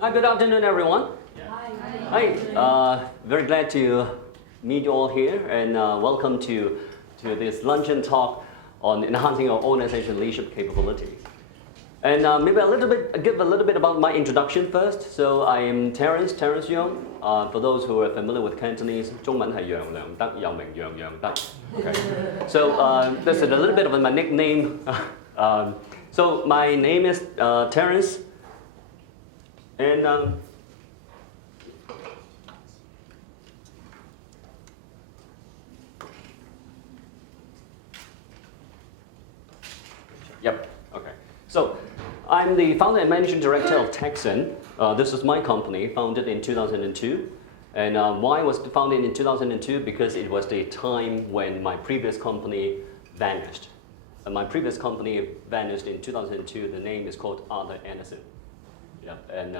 Hi, good afternoon, everyone. Hi. Very glad to meet you all here, and welcome to this luncheon talk on enhancing our organization leadership capabilities. And maybe give a little bit about my introduction first. So I am Terence Yeung. For those who are familiar with Cantonese, 中文係楊良德又名楊德. Okay. So this is a little bit of my nickname. So my name is Terence, and Yep. Okay. So I'm the founder and managing director of Texan. This is my company, founded in 2002. And why was it founded in 2002? Because it was the time when my previous company vanished. My previous company vanished in 2002. The name is called Arthur Anderson. Yeah. And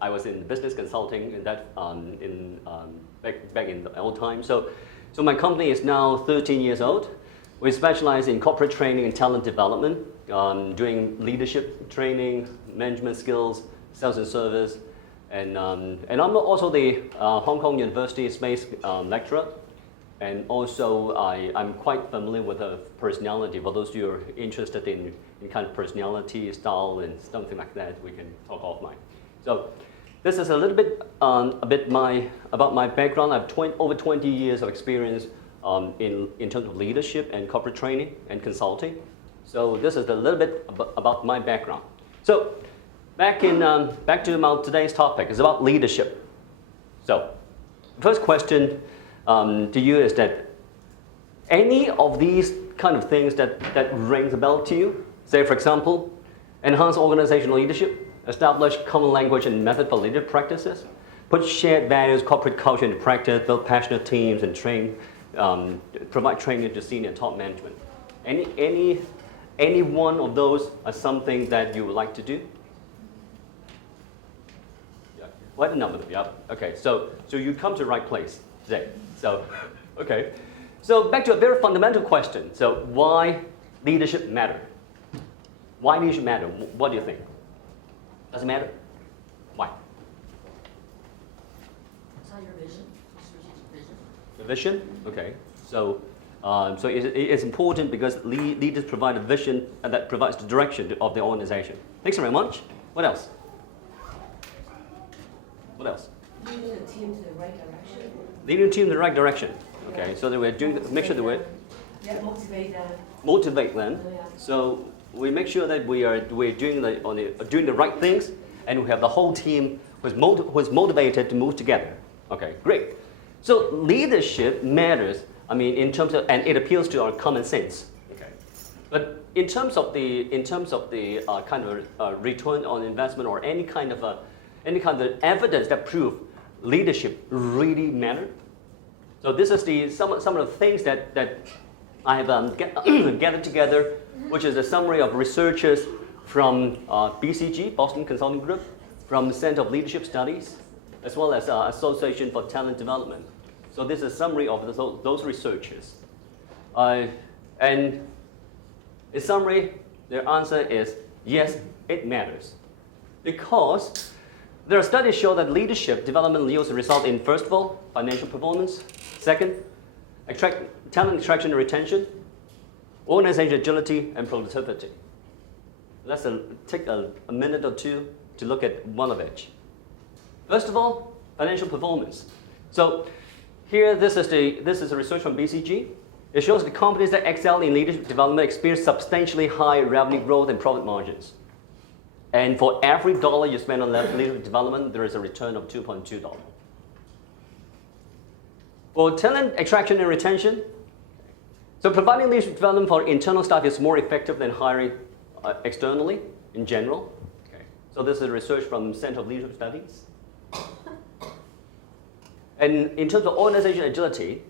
I was in business consulting in that back in the old time. So my company is now 13 years old. We specialize in corporate training and talent development, doing leadership training, management skills, sales and service, and I'm also the Hong Kong University space lecturer, and also I'm quite familiar with the personality. For those of you who are interested in kind of personality, style, and something like that, we can talk offline. So this is a little bit about my background. I have over 20 years of experience in terms of leadership and corporate training and consulting. So this is a little bit about my background. So back to today's topic is about leadership. So first question to you is that any of these kind of things that rings a bell to you? Say, for example, enhance organizational leadership, establish common language and method for leadership practices, put shared values, corporate culture into practice, build passionate teams, and provide training to senior and top management. Any one of those are something that you would like to do? Yeah. Quite a number of them. Yeah. Okay. So you come to the right place today. So okay. So back to a very fundamental question. So why leadership matter? Why leadership matter? What do you think? Does it matter? Why? It's on your vision, strategic vision. The vision? Okay. So it's important because leaders provide a vision that provides the direction of the organization. Thanks very much. What else? What else? Leading a team to the right direction. Leading a team in the right direction. Okay. So that we're doing. Make sure that motivate them. Oh, yeah. So we make sure that we're doing the right things, and we have the whole team who's motivated to move together. Okay. Great. So leadership matters. I mean, in terms of, and it appeals to our common sense. Okay. But in terms of the kind of return on investment or any kind of evidence that prove leadership really matter. So this is some of the things that I have gathered together, which is a summary of researchers from BCG, Boston Consulting Group, from the Center of Leadership Studies, as well as Association for Talent Development. So this is a summary of those researchers. And in summary, their answer is yes, it matters. Because there are studies show that leadership development yields a result in, first of all, financial performance. Second, talent attraction and retention, organization agility, and productivity. Let's take a minute or two to look at one of each. First of all, financial performance. So here, this is a research from BCG. It shows the companies that excel in leadership development experience substantially higher revenue growth and profit margins. And for every dollar you spend on leadership development, there is a return of $2.2. For talent attraction and retention, so providing leadership development for internal staff is more effective than hiring externally in general. Okay. So this is research from Center of Leadership Studies. And in terms of organization agility,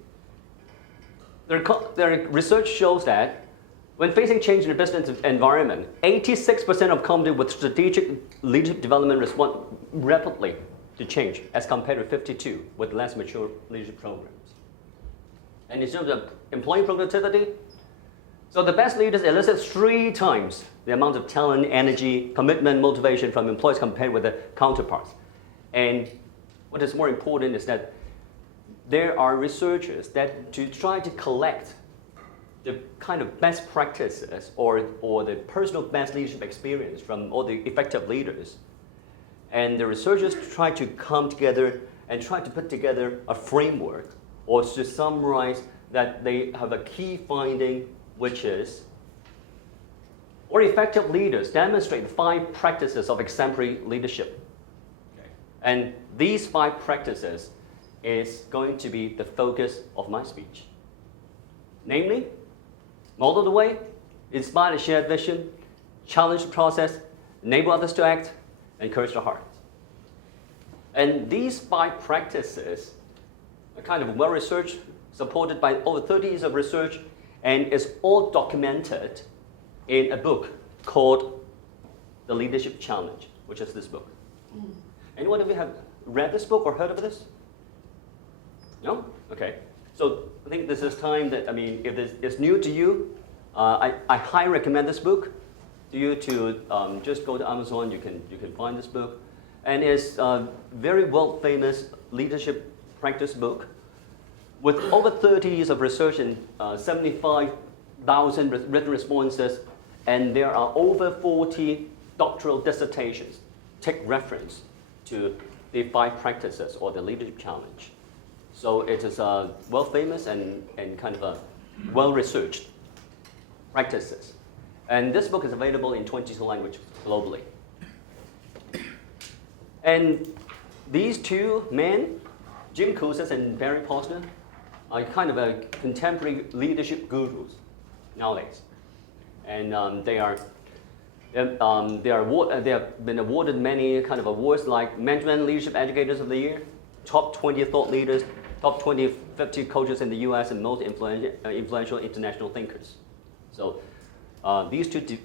their research shows that when facing change in the business environment, 86% of companies with strategic leadership development respond rapidly to change as compared to 52% with less mature leadership programs. And in terms of employee productivity, So the best leaders elicit 3 times the amount of talent, energy, commitment, motivation from employees compared with their counterparts. And what is more important is that there are researchers that to try to collect the kind of best practices or the personal best leadership experience from all the effective leaders. And the researchers try to come together and try to put together a framework or to summarize that they have a key finding, which is, or effective leaders demonstrate 5 practices of exemplary leadership. Okay. And these 5 practices is going to be the focus of my speech. Namely, model the way, inspire the shared vision, challenge the process, enable others to act, encourage the heart. And these 5 practices are kind of well researched, supported by over 30 years of research, and it's all documented in a book called The Leadership Challenge, which is this book. Anyone of you have read this book or heard of this? No? Okay. So I think this is time that, if this is new to you, I highly recommend this book to you to just go to Amazon. You can find this book. And it's a very world famous leadership practice book with over 30 years of research and 75,000 written responses, and there are over 40 doctoral dissertations take reference to the 5 practices or the leadership challenge. So it is well famous and kind of a well-researched practices. And this book is available in 22 languages globally. And these 2 men, Jim Kouzes and Barry Posner, are kind of a contemporary leadership gurus nowadays. And they have been awarded many kind of awards like Management and Leadership Educators of the Year, Top 20 Thought Leaders, Top 20 50 Coaches in the US, and Most Influential International Thinkers. So these 2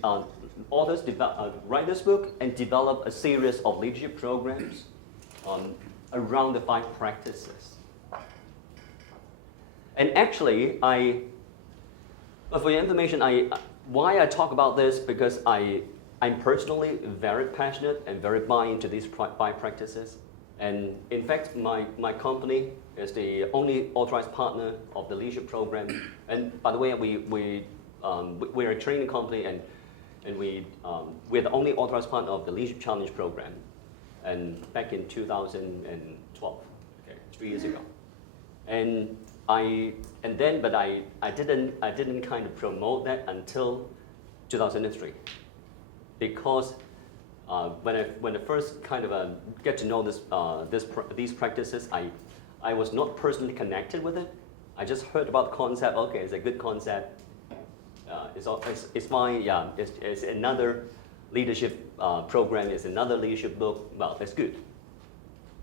authors write this book and develop a series of leadership programs around the 5 practices. And actually, for your information, why I talk about this, because I'm personally very passionate and very buy into these 5 practices. And in fact, my company is the only authorized partner of the leadership program. And by the way, we're a training company, and we're the only authorized partner of the Leadership Challenge program. And back in 2012, okay, 3 years ago. And I didn't kind of promote that until 2003, because when I first kind of get to know these practices, I was not personally connected with it. I just heard about the concept. Okay, it's a good concept. It's fine. Yeah, it's another leadership program. It's another leadership book. Well, it's good.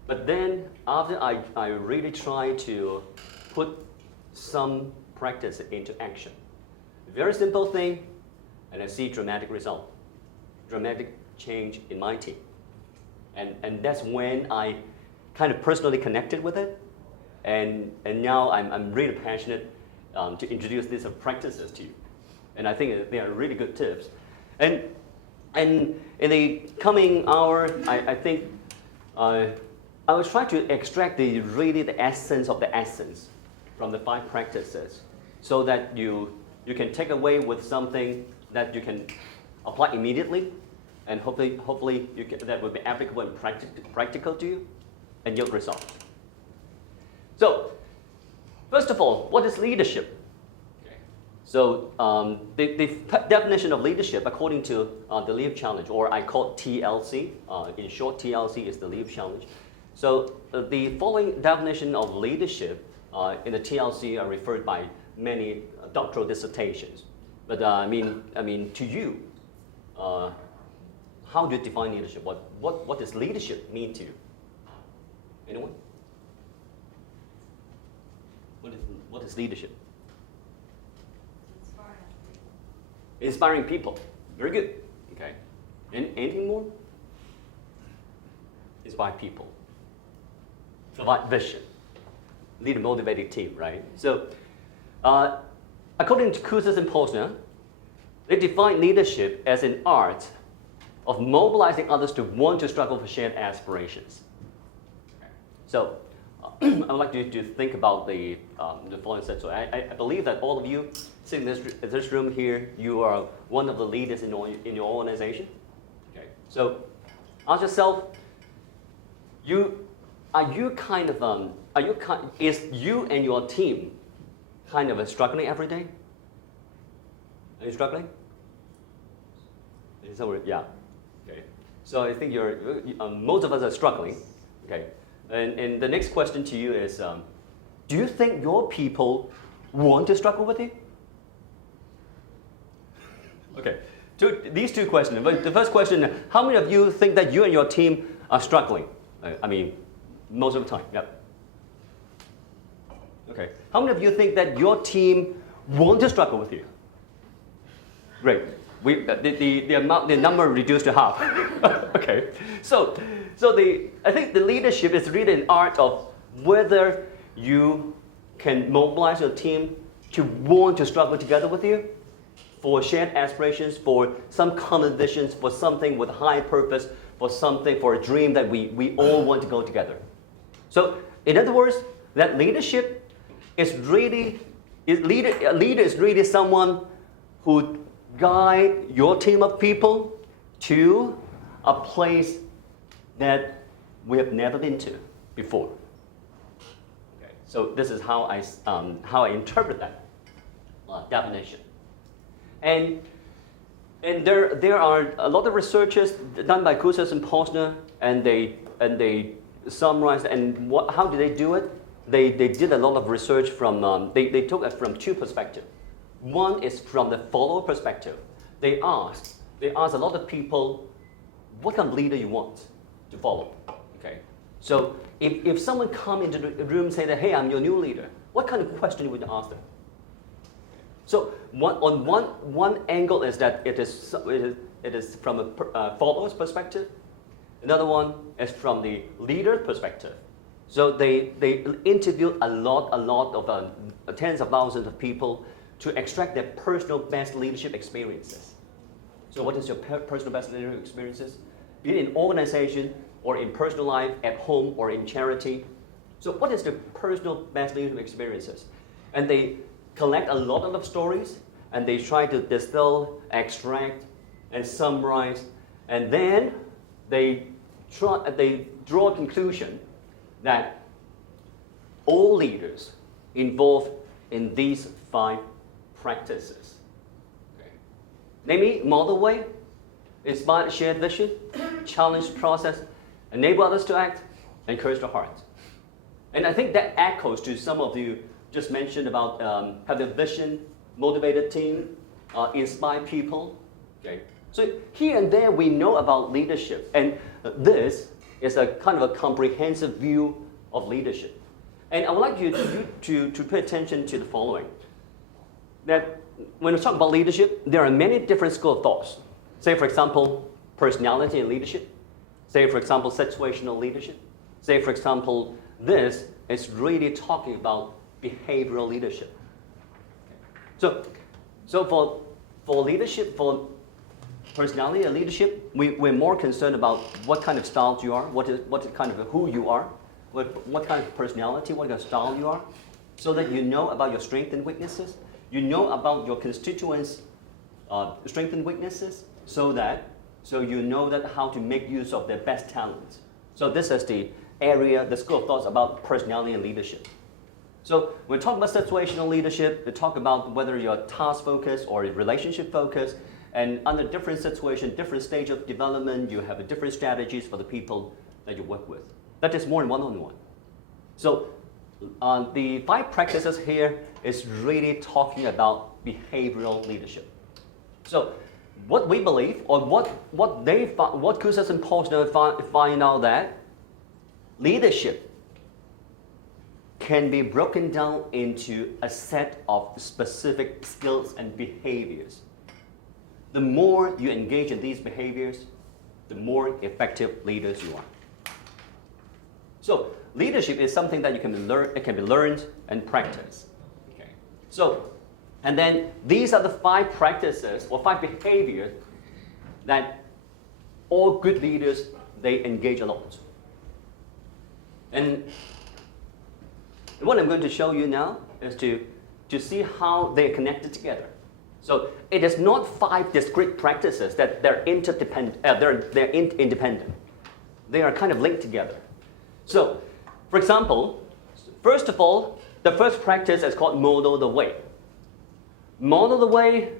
But then after I really tried to put some practice into action, very simple thing, and I see dramatic result, dramatic change in my team. And that's when I kind of personally connected with it. And now I'm really passionate to introduce these practices to you. And I think they are really good tips. And in the coming hour, I think I will try to extract the essence of the essence from the 5 practices, so that you can take away with something that you can apply immediately, and hopefully that will be applicable and practical to you, and yield results. So, first of all, what is leadership? Okay. So the definition of leadership, according to the Leadership Challenge, or I call TLC, in short, TLC is the Leadership Challenge. So the following definition of leadership in the TLC are referred by many doctoral dissertations. But I mean, to you, how do you define leadership? What does leadership mean to you? Anyone? What is leadership? Inspiring people. Very good. Okay. Anything more? Inspire people. Provide vision. Lead a motivated team, right? So, according to Kouzes and Posner, They define leadership as an art of mobilizing others to want to struggle for shared aspirations. So I would like you to think about the following steps. So I believe that all of you sitting in this room here, you are one of the leaders in your organization. Okay. So ask yourself, is you and your team kind of struggling every day? Are you struggling? Yeah. Okay. So I think most of us are struggling. Okay. And the next question to you is, do you think your people want to struggle with you? Okay. These two questions. But the first question, how many of you think that you and your team are struggling? I mean, most of the time. Yep. Okay. How many of you think that your team want to struggle with you? Great. The number reduced to half. Okay. I think the leadership is really an art of whether you can mobilize your team to want to struggle together with you for shared aspirations, for some common visions, for something with high purpose, for a dream that we all want to go together. So, in other words, that leadership is really, a leader is really someone who guide your team of people to a place that we have never been to before. Okay. So this is how I interpret that definition. And there are a lot of researches done by Kouzes and Posner, and they summarized. And how did they do it? They did a lot of research from. They took it from two perspectives. One is from the follower perspective. They asked a lot of people, what kind of leader you want to follow? Okay. So if someone come into the room and say that, hey, I'm your new leader, what kind of question would you ask them? So one angle is that it is from a follower's perspective. Another one is from the leader perspective. So they interviewed a lot of tens of thousands of people to extract their personal best leadership experiences. So what is your personal best leadership experiences? Be it in organization or in personal life, at home or in charity. So what is the personal best leadership experiences? And they collect a lot of stories and they try to distill, extract, and summarize. And then they draw a conclusion that all leaders involved in these 5 practices. Okay. Namely, model way, inspire shared vision, challenge process, enable others to act, encourage the heart. And I think that echoes to some of you just mentioned about have a vision, motivated team, inspire people. Okay. So here and there we know about leadership, and this is a kind of a comprehensive view of leadership. And I would like you to pay attention to the following. That when we talk about leadership, there are many different schools of thoughts. Say, for example, personality and leadership. Say, for example, situational leadership. Say, for example, this is really talking about behavioral leadership. So for leadership, for personality and leadership, we're more concerned about what kind of style you are, what kind of who you are, what kind of personality, what kind of style you are, so that you know about your strengths and weaknesses. You know about your constituents' strengths and weaknesses, so you know that how to make use of their best talents. So this is the area, the school of thoughts about personality and leadership. So when we talk about situational leadership, we talk about whether you're task-focused or relationship-focused, and under different situations, different stage of development, you have different strategies for the people that you work with. That is more than one-on-one. So the 5 practices here is really talking about behavioral leadership. So what we believe, or what Kouzes and Posner find out, that leadership can be broken down into a set of specific skills and behaviors. The more you engage in these behaviors, the more effective leaders you are. So leadership is something that it can be learned and practiced. Okay. So And then these are the 5 practices or 5 behaviors that all good leaders, they engage a lot. And what I'm going to show you now is to see how they are connected together. So it is not 5 discrete practices that they're interdependent, independent. They are kind of linked together. So, for example, first of all, the first practice is called model the way. Model the way,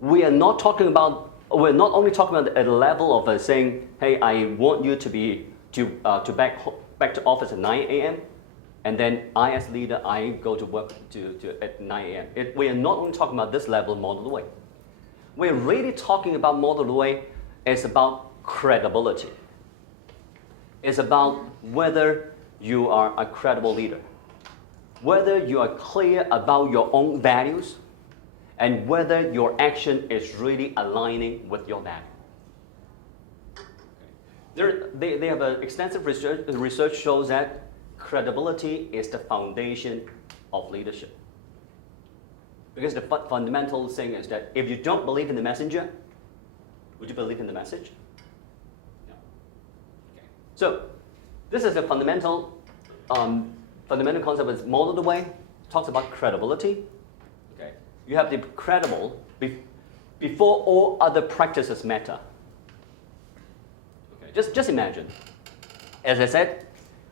we're not only talking about at the level of saying, hey, I want you to back to office at 9 a.m. and then I as leader, I go to work at 9 a.m. We are not only talking about this level of model the way. We're really talking about model the way. It's about credibility. It's about whether you are a credible leader, whether you are clear about your own values, and whether your action is really aligning with your value. They have an extensive research. The research shows that credibility is the foundation of leadership. Because the fundamental thing is that if you don't believe in the messenger, would you believe in the message? No. Okay. So this is a fundamental concept of model the way. It talks about credibility. Okay. You have to be credible before all other practices matter. Okay. Just imagine. As I said,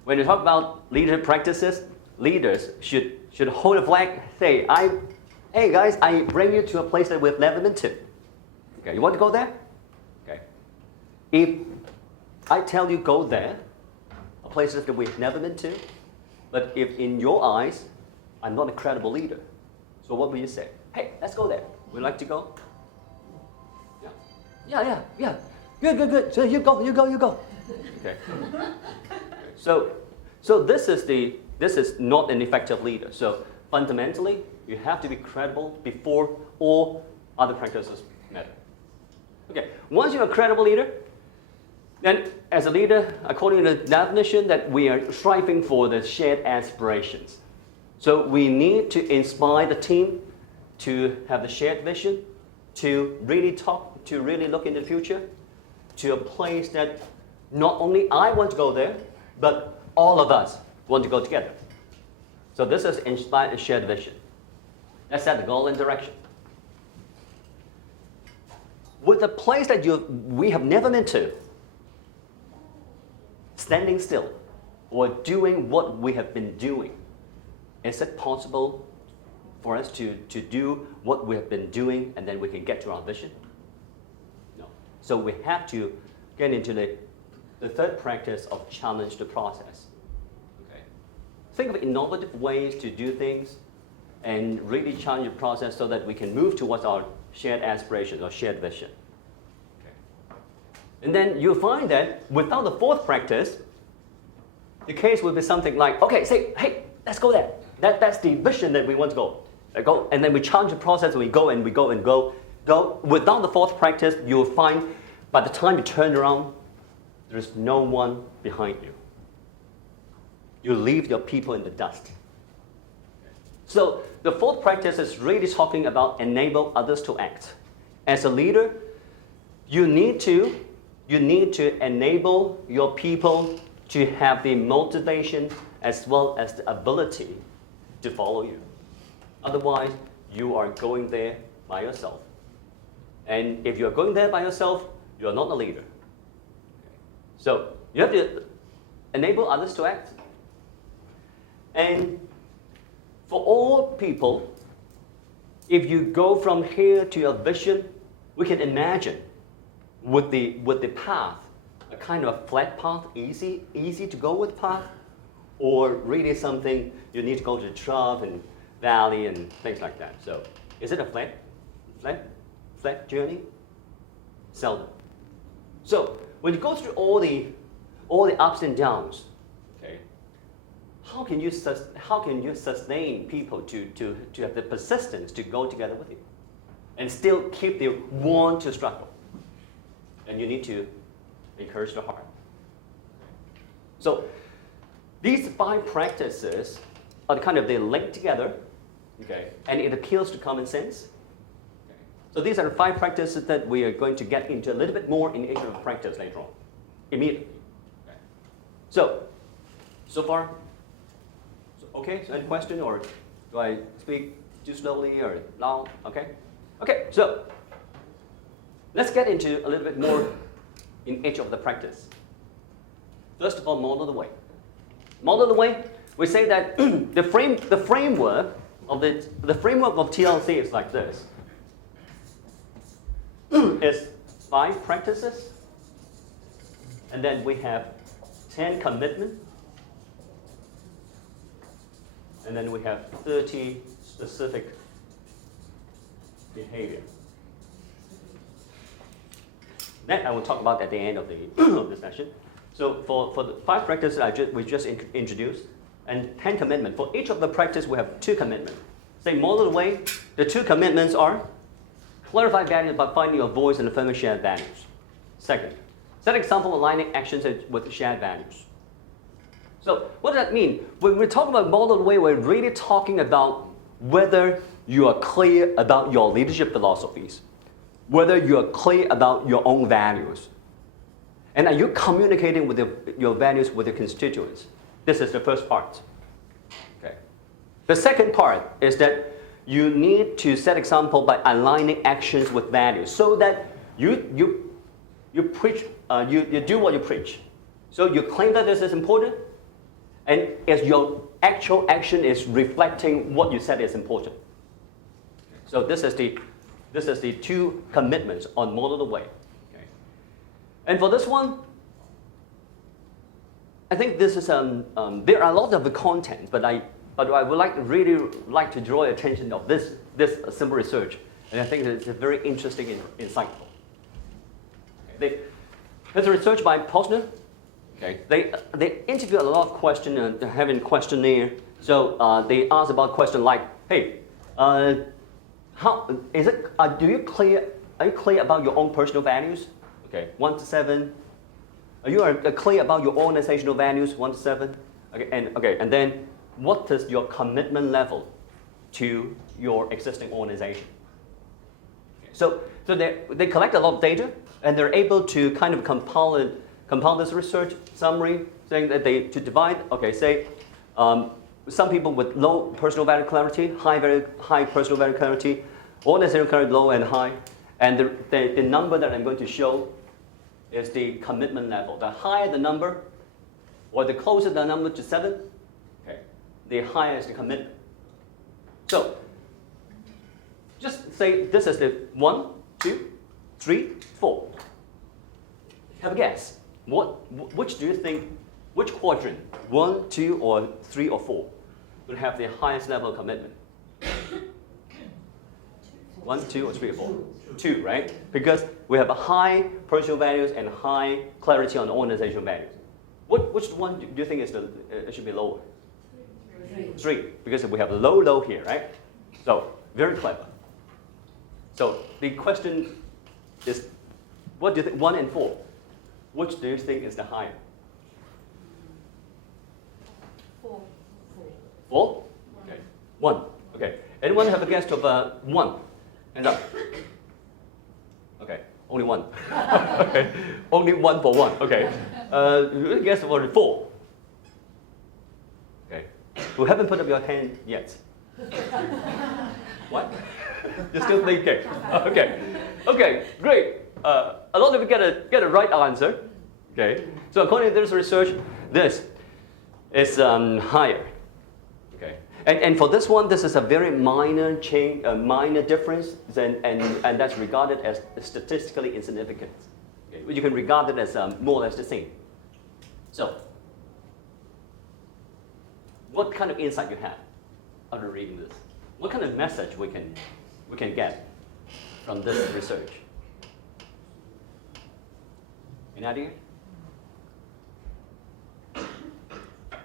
when you talk about leadership practices, leaders should hold a flag, say, hey guys, I bring you to a place that we've never been to. Okay, you want to go there? Okay. If I tell you go there, a place that we've never been to, but if in your eyes, I'm not a credible leader, so what will you say? Hey, let's go there. Would you like to go? Yeah. Good. So you go. Okay. So this is not an effective leader. So fundamentally, you have to be credible before all other practices matter. Okay. Once you're a credible leader, then as a leader, according to the definition, that we are striving for the shared aspirations. So we need to inspire the team to have the shared vision, to really look into the future, to a place that not only I want to go there, but all of us want to go together. So this is inspire a shared vision. Let's set the goal and direction. With a place that we have never been to, standing still or doing what we have been doing, is it possible for us to do what we have been doing and then we can get to our vision? No. So we have to get into the third practice of challenge the process. Okay. Think of innovative ways to do things and really challenge the process so that we can move towards our shared aspirations or shared vision. Okay. And then you'll find that without the fourth practice, the case would be something like, okay, say, hey, let's go there. That's the vision that we want to go. And then we challenge the process, and we go. Without the fourth practice, you'll find by the time you turn around, there's no one behind you. You leave your people in the dust. So the fourth practice is really talking about enable others to act. As a leader, you need to enable your people to have the motivation as well as the ability to follow you. Otherwise, you are going there by yourself. And if you're going there by yourself, you're not a leader. So you have to enable others to act. And for all people, if you go from here to your vision, we can imagine with the path, a kind of a flat path, easy to go with path, or really something you need to go to the trough and valley and things like that. So is it a flat journey? Seldom. So when you go through all the ups and downs, okay, how can you sustain people to have the persistence to go together with you and still keep the want to struggle? And you need to encourage the heart. So these 5 practices are they link together. Okay, and it appeals to common sense. Okay. So these are 5 practices that we are going to get into a little bit more in each of the practice later on, immediately. Okay. So far, okay, so any question, or do I speak too slowly or loud? Okay? Okay, so let's get into a little bit more in each of the practice. First of all, model the way. Model the way, we say that the framework of TLC is like this. It's 5 practices, and then we have 10 commitment, and then we have 30 specific behavior. That I will talk about at the end of the session. So for the 5 practices we just introduced, and 10 commitment. For each of the practice, we have 2 commitments. Say model the way, the 2 commitments are clarify values by finding your voice and affirming shared values. Second, set example aligning actions with shared values. So what does that mean? When we talk about model the way, we're really talking about whether you are clear about your leadership philosophies, whether you are clear about your own values, and are you communicating with your values with your constituents? This is the first part. Okay. The second part is that you need to set example by aligning actions with values, so that you preach, you do what you preach. So you claim that this is important, and as your actual action is reflecting what you said is important. So this is the 2 commitments on model the way. Okay. And for this one, I think this is there are a lot of the content, but I would really like to draw attention of this simple research, and I think it's very interesting and insightful. Okay. There's a research by Posner. Okay. They interview a lot of questions and having questionnaire. So they ask about questions like, hey, how is it? Are you clear about your own personal values? Okay, 1 to 7. Are you clear about your organizational values? 1 to 7. Okay, and then what is your commitment level to your existing organization? So they collect a lot of data, and they're able to kind of compile this research summary, saying that to divide. Okay, say some people with low personal value clarity, very high personal value clarity, organizational clarity low and high, and the number that I'm going to show is the commitment level. The higher the number, or the closer the number to 7, okay, the higher is the commitment. So just say this is the 1, 2, 3, 4. Have a guess. Which do you think, which quadrant, 1, 2, or 3, or 4, will have the highest level of commitment? 1, 2, or 3, or 4? 2, right? Because we have a high personal values and high clarity on organizational values. Which one do you think it should be lower? 3, because we have low here, right? So very clever. So the question is, what do you think? 1 and 4. Which do you think is the higher? 4. 4? Okay. 1. Okay. Anyone have a guess of 1? Hands up. Okay. Only 1. Okay. Only 1 for 1. Okay. Guess for 4. Okay. Who haven't put up your hand yet? What? You're still thinking. Okay. Okay. Great. A lot of you get a right answer. Okay. So according to this research, this is higher. Okay. And for this one, this is a very minor change, a minor difference, and that's regarded as statistically insignificant. Okay. You can regard it as more or less the same. So, what kind of insight you have after reading this? What kind of message we can get from this research? Any idea?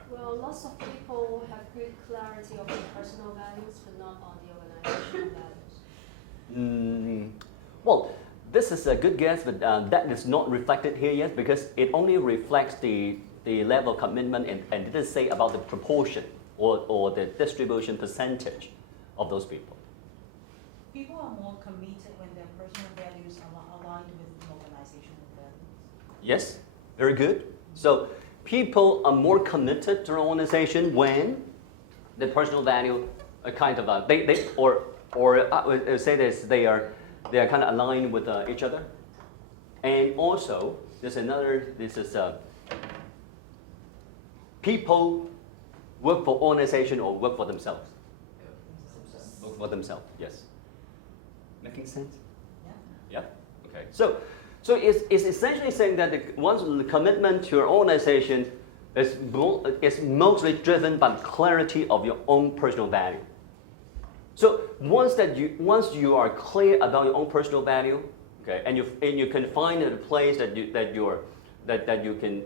Well, lots of people have good clarity of their personal values, but not on the organizational values. Well, this is a good guess, but that is not reflected here yet, because it only reflects the level of commitment and didn't say about the proportion or the distribution percentage of those people. People are more committed when their personal values are aligned with organizational values. Yes, very good. So people are more committed to an organization when the personal value are kind of I would say this, they are kind of aligned with each other. And also, people work for organization or work for themselves. Work for themselves, yes. Making sense? Yeah. Yeah. Okay. So it's essentially saying that the commitment to your organization is mostly driven by the clarity of your own personal value. So once you are clear about your own personal value, okay, and you can find a place that you can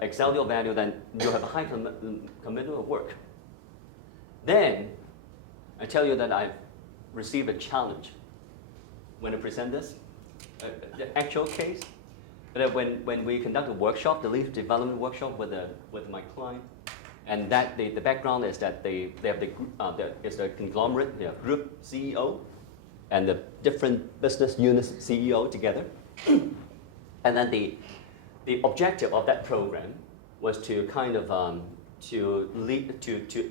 excel your value, then you have a high commitment of work. Then I tell you that I've received a challenge when I present this, the actual case. That when we conduct a workshop, the leadership development workshop with my client, and that the background is that they have the conglomerate, the group CEO, and the different business units CEO together, and then the objective of that program was to kind of to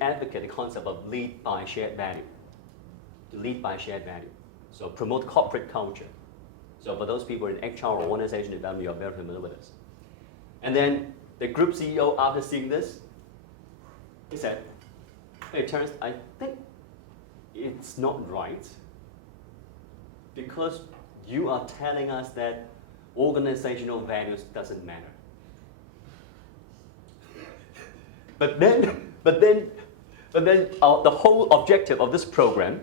advocate the concept of lead by shared value, to lead by shared value, so promote corporate culture. So for those people in HR or organization development, you are very familiar with this. And then the group CEO, after seeing this, he said, "Hey, Terence, I think it's not right because you are telling us that organizational values doesn't matter." But then the whole objective of this program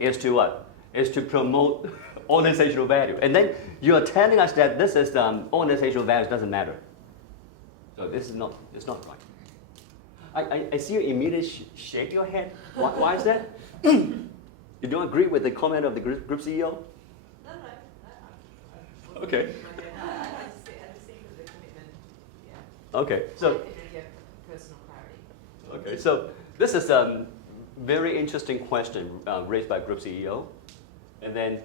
is to what? Is to promote organizational value. And then you are telling us that this is organizational values doesn't matter. So it's not right. I see you immediately shake your head. Why is that? You don't agree with the comment of the group CEO? No. Okay. I just think of the commitment. Yeah. Okay. So. Personal clarity. Okay. So this is a very interesting question raised by group CEO, and then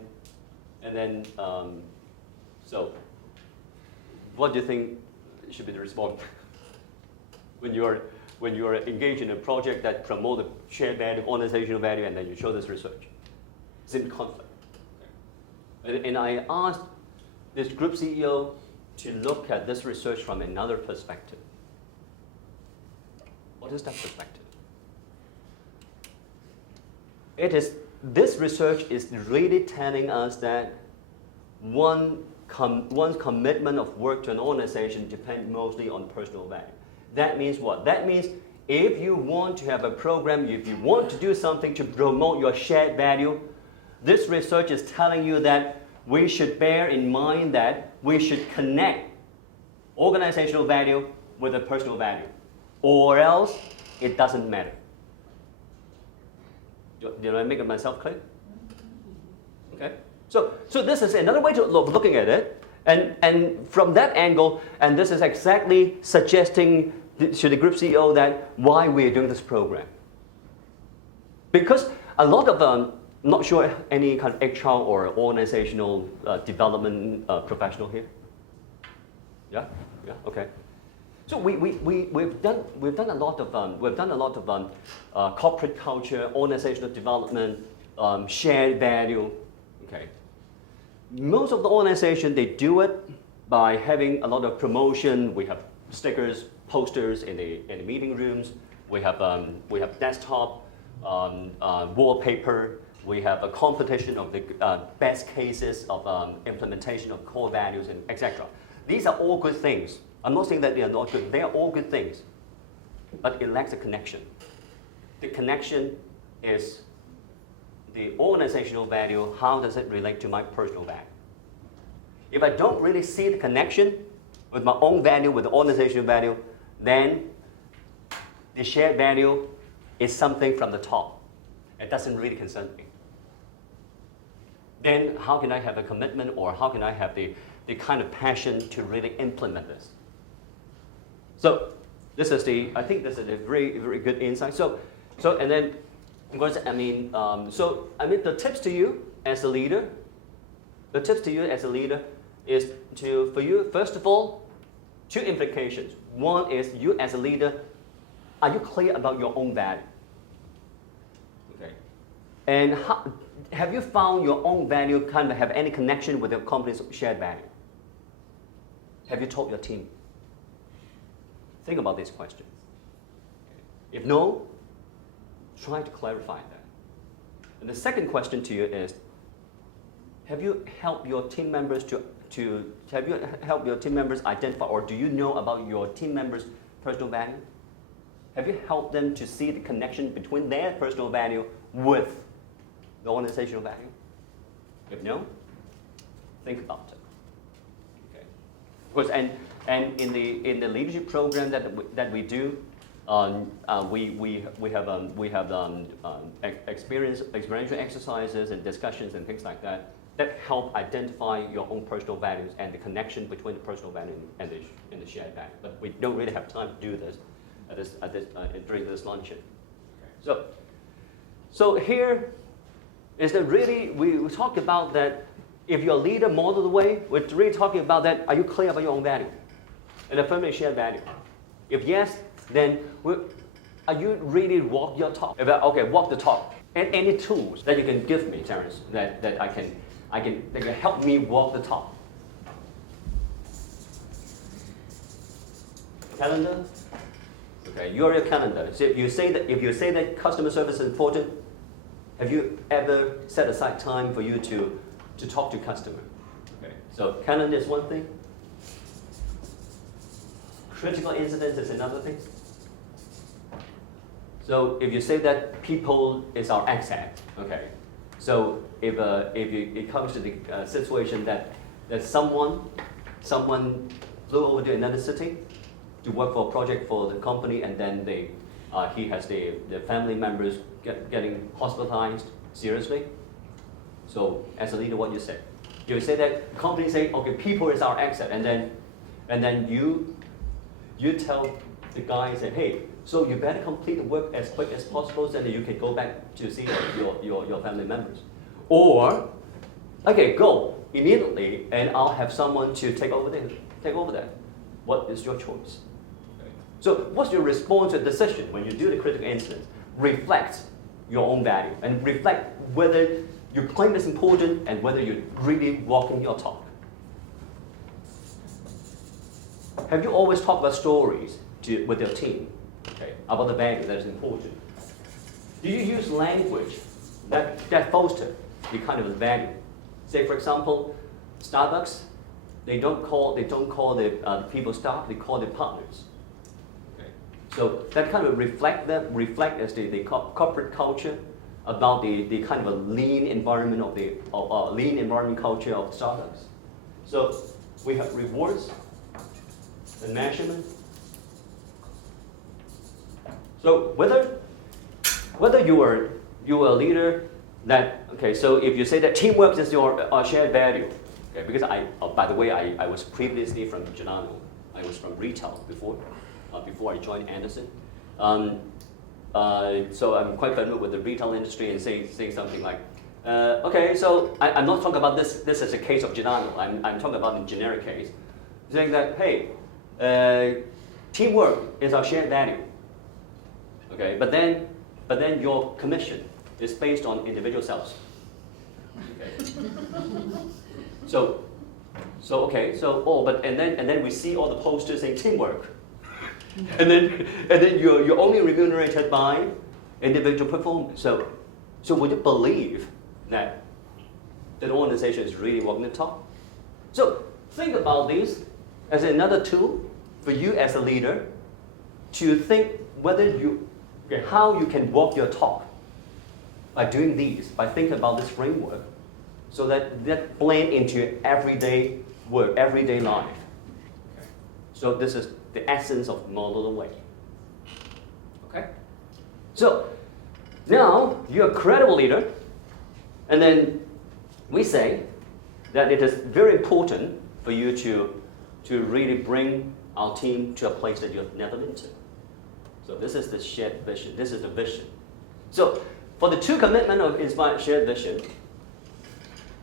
so what do you think should be the response when you are engaged in a project that promotes the shared value, organizational value, and then you show this research? It's in conflict. Okay. And I asked this group CEO to look at this research from another perspective. What is that perspective? This research is really telling us that one's commitment of work to an organization depends mostly on personal value. That means what? That means if you want to have a program, if you want to do something to promote your shared value, this research is telling you that we should bear in mind that we should connect organizational value with a personal value, or else it doesn't matter. Did I make myself clear? Okay. So this is another way to looking at it, and from that angle, and this is exactly suggesting to the group CEO that why we are doing this program. Because a lot of I'm not sure any kind of HR or organizational development professional here. Yeah. Okay. So we've done a lot of corporate culture, organizational development, shared value. Okay. Most of the organization, they do it by having a lot of promotion. We have stickers, posters in the meeting rooms. We have desktop, wallpaper. We have a competition of the best cases of implementation of core values, and etc. These are all good things. I'm not saying that they are not good. They are all good things, but it lacks a connection. The connection is the organizational value. How does it relate to my personal value? If I don't really see the connection with my own value, with the organizational value, then the shared value is something from the top. It doesn't really concern me. Then how can I have a commitment, or how can I have the kind of passion to really implement this? So I think this is a very, very good insight. So and then Because I mean, the tips to you as a leader, is for you, first of all, two implications. One is you as a leader, are you clear about your own value? Okay. And have you found your own value kind of have any connection with your company's shared value? Have you told your team? Think about this question. If no, try to clarify that. And the second question to you is, have you helped your team members identify, or do you know about your team members' personal value? Have you helped them to see the connection between their personal value with the organizational value? If no, think about it. Okay. Of course, and in the leadership program that we do, we have experiential exercises and discussions and things like that help identify your own personal values and the connection between the personal value and the shared value. But we don't really have time to do this during this luncheon. Okay. So here is that really we talk about that. If you're a leader, model the way. We're really talking about that. Are you clear about your own value and affirming shared value? If yes, then are you really walk your talk? Okay, walk the talk. And any tools that you can give me, Terence, that can help me walk the talk. Calendar. Okay, you're your calendar. So if you say that customer service is important, have you ever set aside time for you to talk to customer? Okay, so calendar is one thing. Critical incidents is another thing. So if you say that people is our asset, okay. So if it comes to the situation that someone flew over to another city to work for a project for the company, and then he has the family members getting hospitalized seriously. So as a leader, what you say? You say that company say, okay, people is our asset, and then you tell the guy, say, hey, so you better complete the work as quick as possible so that you can go back to see your family members. Or, okay, go immediately and I'll have someone to take over that. What is your choice? Okay. So what's your response to the decision when you do the critical incident? Reflect your own value and reflect whether you claim it's important and whether you're really walking your talk. Have you always talked about stories with your team, okay, about the value that is important? Do you use language that foster the kind of value? Say, for example, Starbucks, they don't call the people staff, they call the partners. Okay. So that kind of reflect as the corporate culture about the kind of a lean environment lean environment culture of Starbucks. So we have rewards and measurement. So whether you are a leader that, okay, so if you say that teamwork is your shared value, okay, because by the way, I was previously from Giordano. I was from retail before I joined Anderson. So I'm quite familiar with the retail industry and saying something like, okay, so I'm not talking about this as a case of Giordano. I'm talking about in generic case, saying that, hey, teamwork is our shared value. Okay, but then your commission is based on individual sales. Okay. And then we see all the posters saying teamwork, and then you're only remunerated by individual performance. So would you believe that the organization is really walking the talk? So think about this as another tool for you as a leader to think how you can walk your talk by doing these, by thinking about this framework, so that blend into your everyday work, everyday life. Okay. So this is the essence of model the way. Okay? So now you're a credible leader, and then we say that it is very important for you to really bring our team to a place that you've never been to. So this is the shared vision. This is the vision. So for the two commitment of inspired shared vision,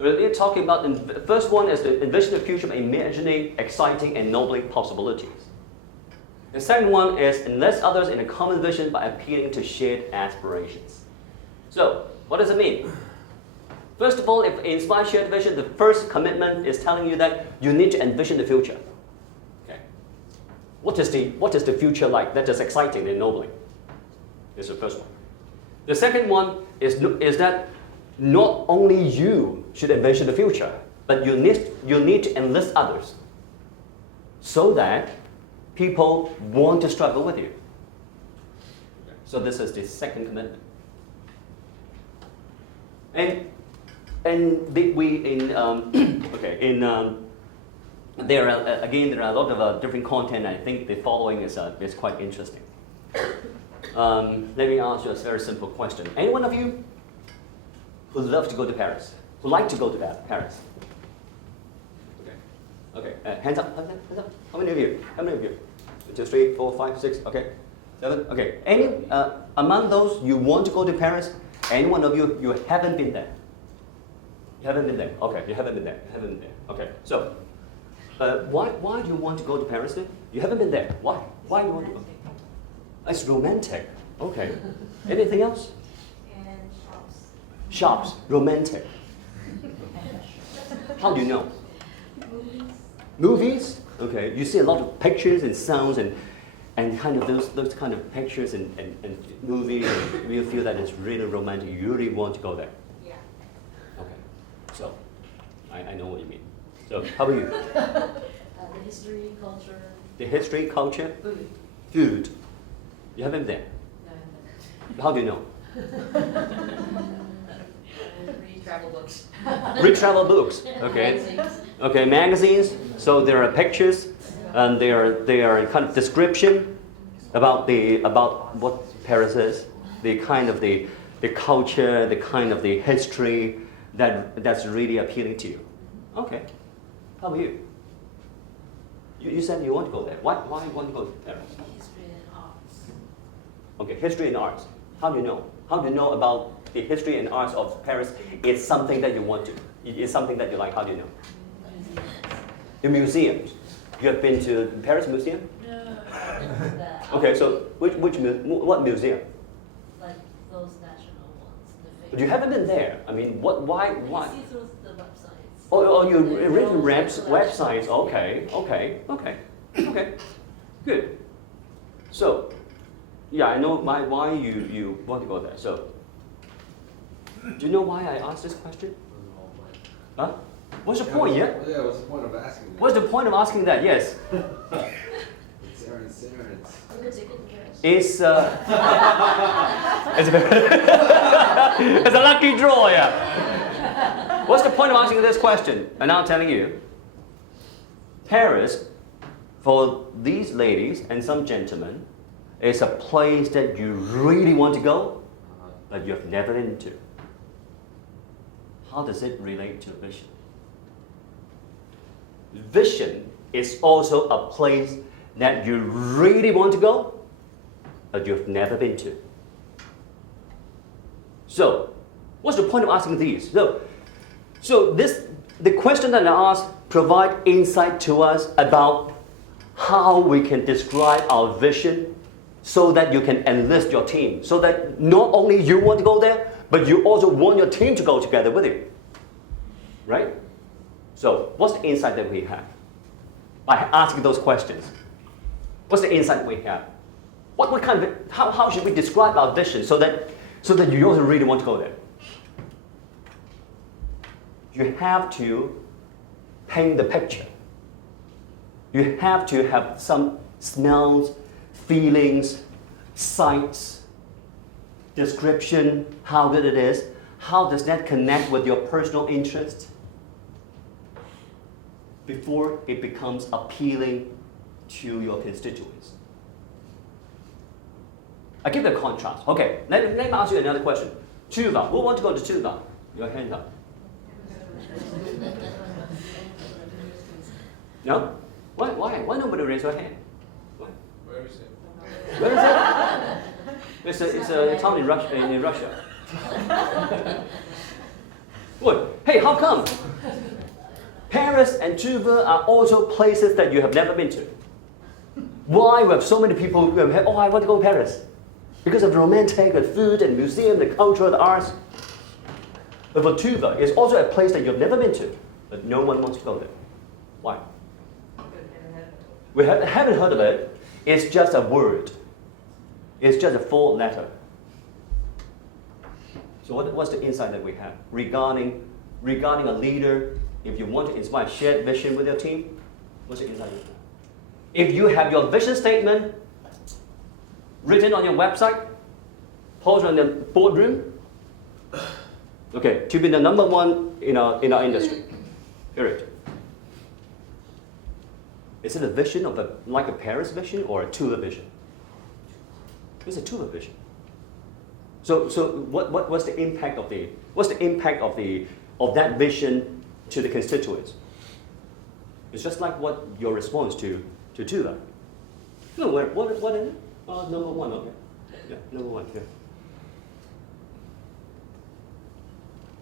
we're talking about the first one is to envision the future by imagining exciting and ennobling possibilities. The second one is enlist others in a common vision by appealing to shared aspirations. So, what does it mean? First of all, if inspire shared vision, the first commitment is telling you that you need to envision the future. Okay. What is the future like that is exciting and ennobling? This is the first one. The second one is that not only you should envision the future, but you need to enlist others so that people want to struggle with you. So this is the second commitment. There are a lot of different content. I think the following is quite interesting. Let me ask you a very simple question. Any one of you who love to go to Paris, who like to go to Paris? Okay. Hands up. Hands up. How many of you? 1, 2, 3, 4, 5, 6. Okay. 7. Okay. Any among those you want to go to Paris? Any one of you haven't been there? You haven't been there. Okay. You haven't been there. You haven't been there. Okay. So, why do you want to go to Paris then? You haven't been there. Why? Why do you want to go? It's romantic. Okay. Anything else? And shops. Shops. Romantic. How do you know? Movies. Movies? Okay. You see a lot of pictures and sounds and kind of those kind of pictures and movies, and you feel that it's really romantic. You really want to go there. Yeah. Okay. So, I know what you mean. So, how about you? The history, culture. The history, culture, Food. food. You haven't been there. No, How do you know? read travel books. Read travel books. Okay. Magazines. Okay, magazines. So there are pictures, and they are kind of description about what Paris is, the kind of the culture, the kind of the history that's really appealing to you. Okay. How about you? You said you want to go there. Why you want to go to Paris? History and arts. Okay, history and arts. How do you know? How do you know about the history and arts of Paris? It's something that you want to. It's something that you like. How do you know? Museums. The museums. You have been to the Paris Museum? No. Okay, so what museum? Like those national ones. The But you haven't been there. I mean, why? You see through the websites. Oh, you written websites. Okay. Good. So, yeah, I know why you want to go there. So, do you know why I asked this question? Huh? What's the point? Yeah. Yeah, what's the point of asking that? What's the point of asking that? Yes. Terence. Book a ticket to Paris. It's it's a lucky draw, yeah. What's the point of asking this question? And I'm telling you, Paris, for these ladies and some gentlemen, is a place that you really want to go, but you have never been to. How does it relate to vision? Vision is also a place that you really want to go, but you've never been to. So, what's the point of asking these? So the question that I ask provide insight to us about how we can describe our vision so that you can enlist your team, so that not only you want to go there, but you also want your team to go together with you. Right? So, what's the insight that we have by asking those questions? What's the insight we have? What kind of how should we describe our vision so that you also really want to go there? You have to paint the picture. You have to have some smells, feelings, sights, description, how good it is. How does that connect with your personal interest before it becomes appealing to your constituents? I give a contrast. Okay, let me ask you another question. Tuva, who want to go to Tuva? Your hand up. No? Why? Why nobody raise your hand? Why? Where is it? Where is it? It's a town in Russia. What? Hey, how come? Paris and Tuva are also places that you have never been to. Why we have so many people who have, oh, I want to go to Paris? Because of the romantic and food and museum, the culture, the arts. But for Tuva, it's also a place that you've never been to, but no one wants to go there. Why? We haven't heard of it. It's just a word. It's just a 4-letter. So what's the insight that we have regarding a leader? If you want to inspire shared vision with your team, what's the insight you have? If you have your vision statement written on your website, posted on the boardroom, okay, to be the number one in our industry, period. Is it a vision of like a Paris vision or a Tuva vision? It's a Tuva vision. So what's the impact of that vision to the constituents? It's just like what your response to Tuva. No, what is it? Number one, okay. Yeah, number one, yeah.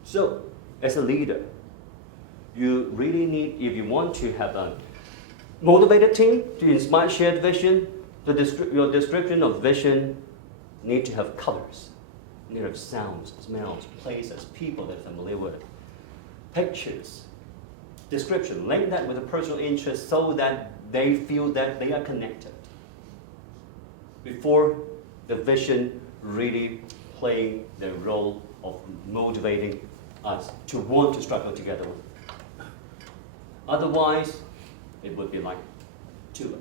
So, as a leader, you really need, if you want to have a motivated team to inspire shared vision, your description of vision need to have colors, need to have sounds, smells, places, people that are familiar with it, pictures, description, link that with a personal interest so that they feel that they are connected before the vision really playing the role of motivating us to want to struggle together. Otherwise, it would be like Tuva.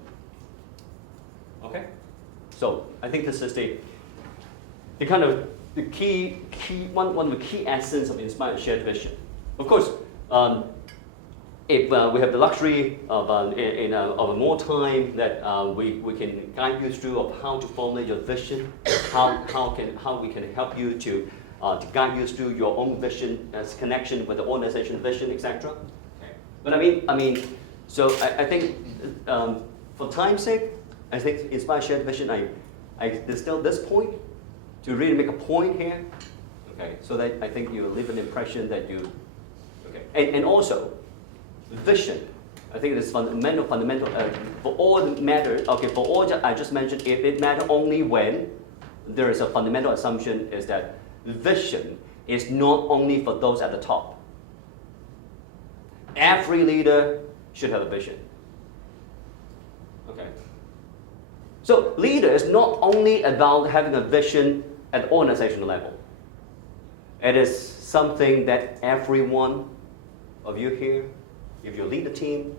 Okay? So I think this is the key one of the key essence of inspired shared vision. Of course, if we have the luxury of more time that we can guide you through of how to formulate your vision, how we can help you to guide you through your own vision as connection with the organization vision, etc. Okay. But I mean, so I think for time's sake, I think inspired shared vision. I distill this point to really make a point here. Okay, so that I think you leave an impression that you. Okay, and also. Vision, I think it is fundamental for all the matters. Okay, for all that I just mentioned, it matters only when there is a fundamental assumption is that vision is not only for those at the top. Every leader should have a vision. Okay. So leader is not only about having a vision at organizational level. It is something that every one of you here. If you lead a team,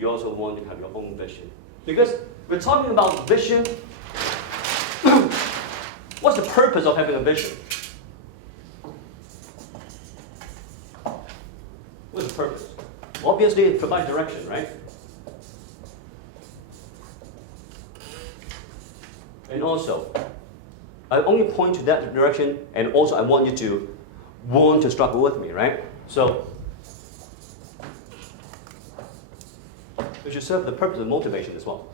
you also want to have your own vision. Because we're talking about vision. What's the purpose of having a vision? What's the purpose? Obviously, it provides direction, right? And also, I only point to that direction, and also I want you to want to struggle with me, right? So, it should serve the purpose of motivation as well.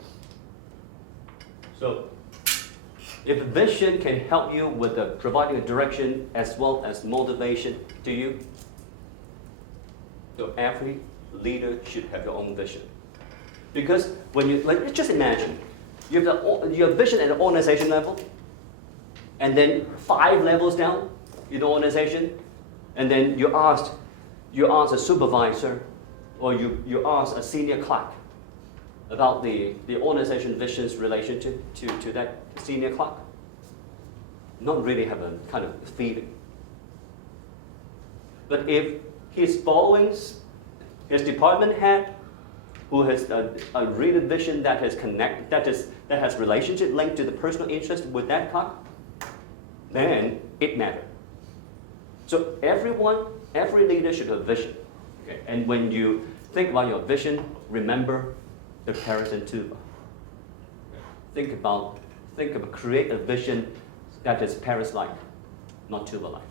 So, if the vision can help you with providing a direction as well as motivation to you, so every leader should have your own vision. Because when you, just imagine, you have your vision at the organization level, and then 5 levels down in the organization, and then you ask a supervisor, or you ask a senior clerk about the organization vision's relation to that senior clerk. Not really have a kind of feeling. But if he's following his department head, who has a real vision that has relationship linked to the personal interest with that clerk, then it matters. So every leader should have a vision. Okay? And when you think about your vision, remember the Paris and Tuva. Think about create a vision that is Paris-like, not Tuva-like.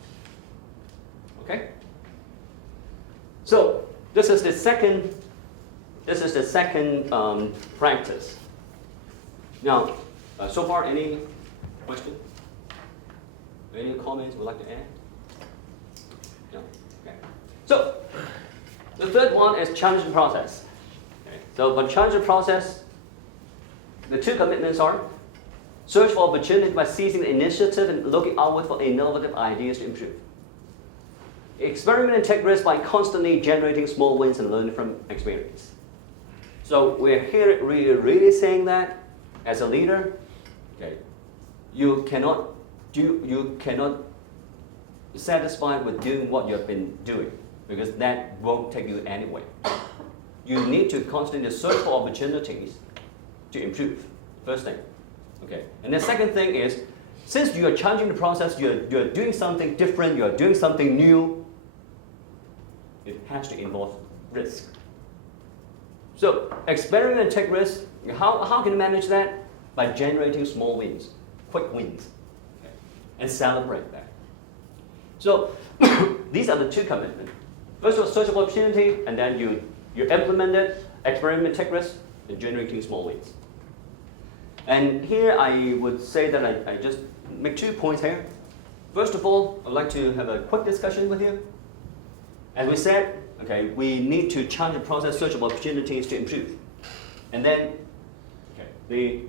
Okay? So this is the second practice. Now, so far, any questions? Any comments would like to add? No? Okay. So, the third one is challenge the process. Okay. So, for challenge the process, the two commitments are search for opportunity by seizing the initiative and looking outward for innovative ideas to improve. Experiment and take risks by constantly generating small wins and learning from experience. So we're here really saying that as a leader, okay, you cannot satisfy with doing what you've been doing because that won't take you anywhere. You need to constantly search for opportunities to improve. First thing, okay. And the second thing is, since you are challenging the process, you're doing something different, you're doing something new. It has to involve risk. So experiment and take risks. How can you manage that? By generating small wins, quick wins, okay, and celebrate that. So these are the two commitments. First of all, search for opportunity, and then you implement it, experiment, take risks, and generating small wins. And here I would say that I just make 2 points here. First of all, I'd like to have a quick discussion with you. As we said, okay, we need to challenge the process, search for opportunities to improve. And then, okay,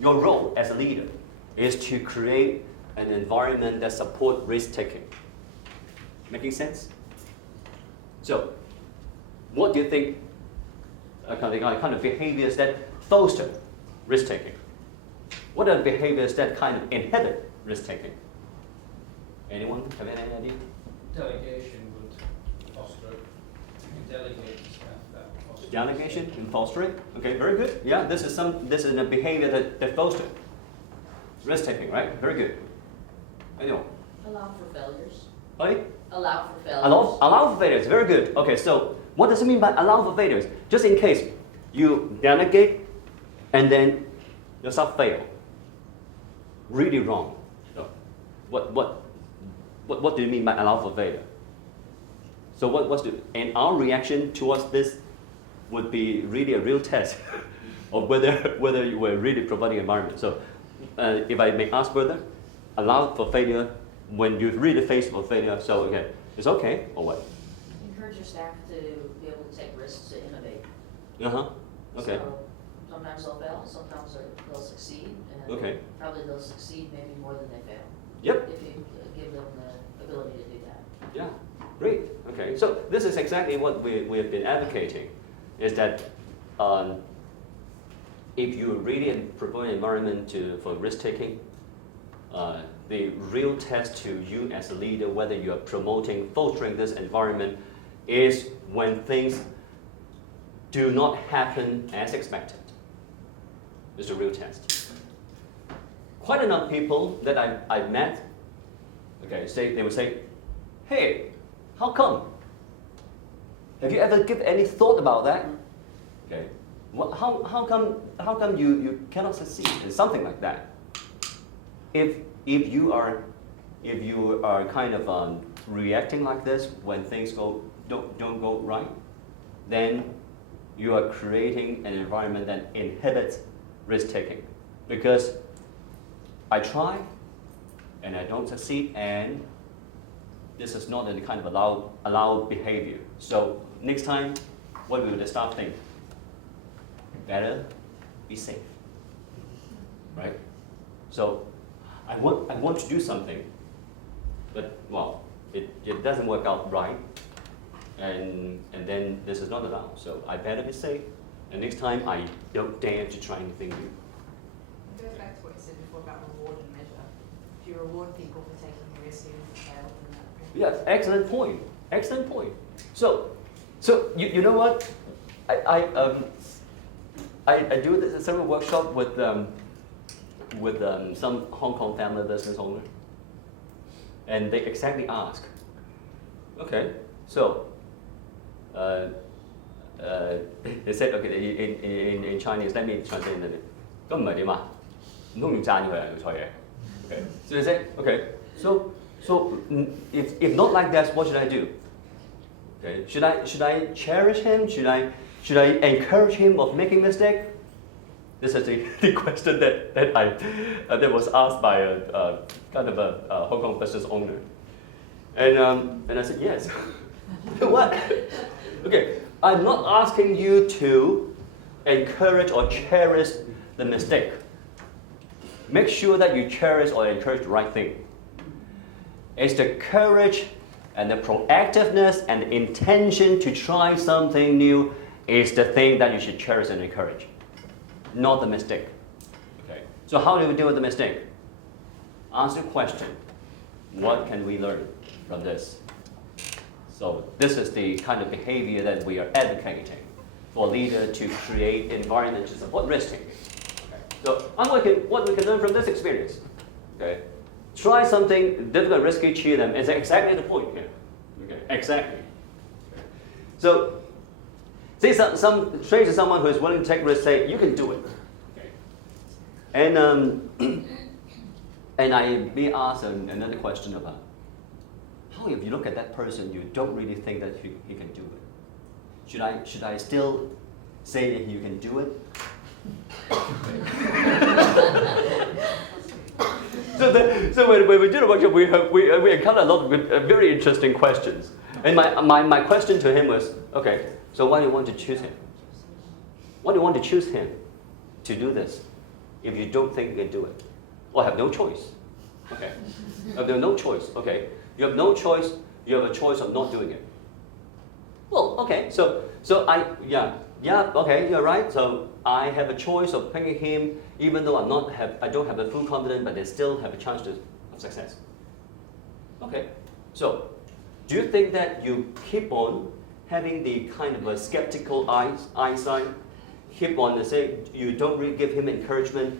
your role as a leader is to create an environment that supports risk-taking. Making sense? So, what do you think are kind of behaviors that foster risk-taking? What are the behaviors that kind of inhibit risk-taking? Anyone have any idea? Delegation would foster it. You delegate to staff that would foster it. Delegation and fostering. Okay, very good. Yeah, this is a behavior that fosters risk-taking, right? Very good. Anyone? Allow for failures. Right? Allow for failures. Allow for failures. Very good. Okay, so what does it mean by allow for failures? Just in case you delegate and then yourself fail. Really wrong. So, what do you mean by allow for failure? So and our reaction towards this would be really a real test of whether you were really providing environment. So if I may ask further, allow for failure when you really face for failure. So okay, it's okay or what? Encourage your staff to be able to take risks to innovate. Okay. So sometimes they'll fail, sometimes they'll succeed, and Okay. probably they'll succeed maybe more than they fail. Yep. If you give them the ability to do that. Yeah. Great. Okay. So this is exactly what we have been advocating, is that if you really provide an environment for risk taking, the real test to you as a leader, whether you are promoting, fostering this environment, is when things do not happen as expected. It's a real test. Quite enough people that I've met, okay, they would say, hey, how come? Have you ever given any thought about that? Okay, how come you cannot succeed in something like that? If you are kind of reacting like this when things don't go right, then you are creating an environment that inhibits risk taking, because I try and I don't succeed, and this is not any kind of allowed behavior. So next time, what will the staff think? Better be safe, right? So I want to do something, but well, it doesn't work out right, and then this is not allowed. So I better be safe, and next time I don't dare to try anything new. It goes back to what you said before about reward and measure. If you reward people for taking the risk even if they fail, then that. Yes, excellent point. Excellent point. So you know what? I do this several workshop with some Hong Kong family business owner, and they exactly ask, okay, so they said, okay, in Chinese, let me translate in a minute. 咁唔係點啊？唔通要讚佢啊？要錯嘢。Okay. So they say, okay, so if not like that, what should I do? Okay. Should I cherish him? Should I encourage him of making mistake? This is the question that was asked by a kind of a Hong Kong business owner. And I said, yes. What? Okay, I'm not asking you to encourage or cherish the mistake. Make sure that you cherish or encourage the right thing. It's the courage and the proactiveness and the intention to try something new is the thing that you should cherish and encourage, not the mistake. Okay. So how do we deal with the mistake? Ask the question, what can we learn from this? So this is the kind of behavior that we are advocating for a leader to create an environment to support risk-taking. Okay. So what we can learn from this experience. Okay. Try something difficult, risky, cheer them. It's exactly the point here. Okay. Exactly. Okay. So say some say to someone who is willing to take risks, say, you can do it. Okay. And I be asked another question about how if you look at that person, you don't really think that he can do it. Should I still say that you can do it? So when we do the workshop, we encounter a lot of very interesting questions. And my question to him was, okay, so why do you want to choose him? Why do you want to choose him to do this if you don't think you can do it? Or have no choice? Okay. If there's no choice, okay. You have no choice, you have a choice of not doing it. Well, okay, so okay, you're right. So I have a choice of picking him, even though I don't have the full confidence, but they still have a chance of success. Okay, so do you think that you keep on having the kind of a skeptical eyesight, keep on to say you don't really give him encouragement,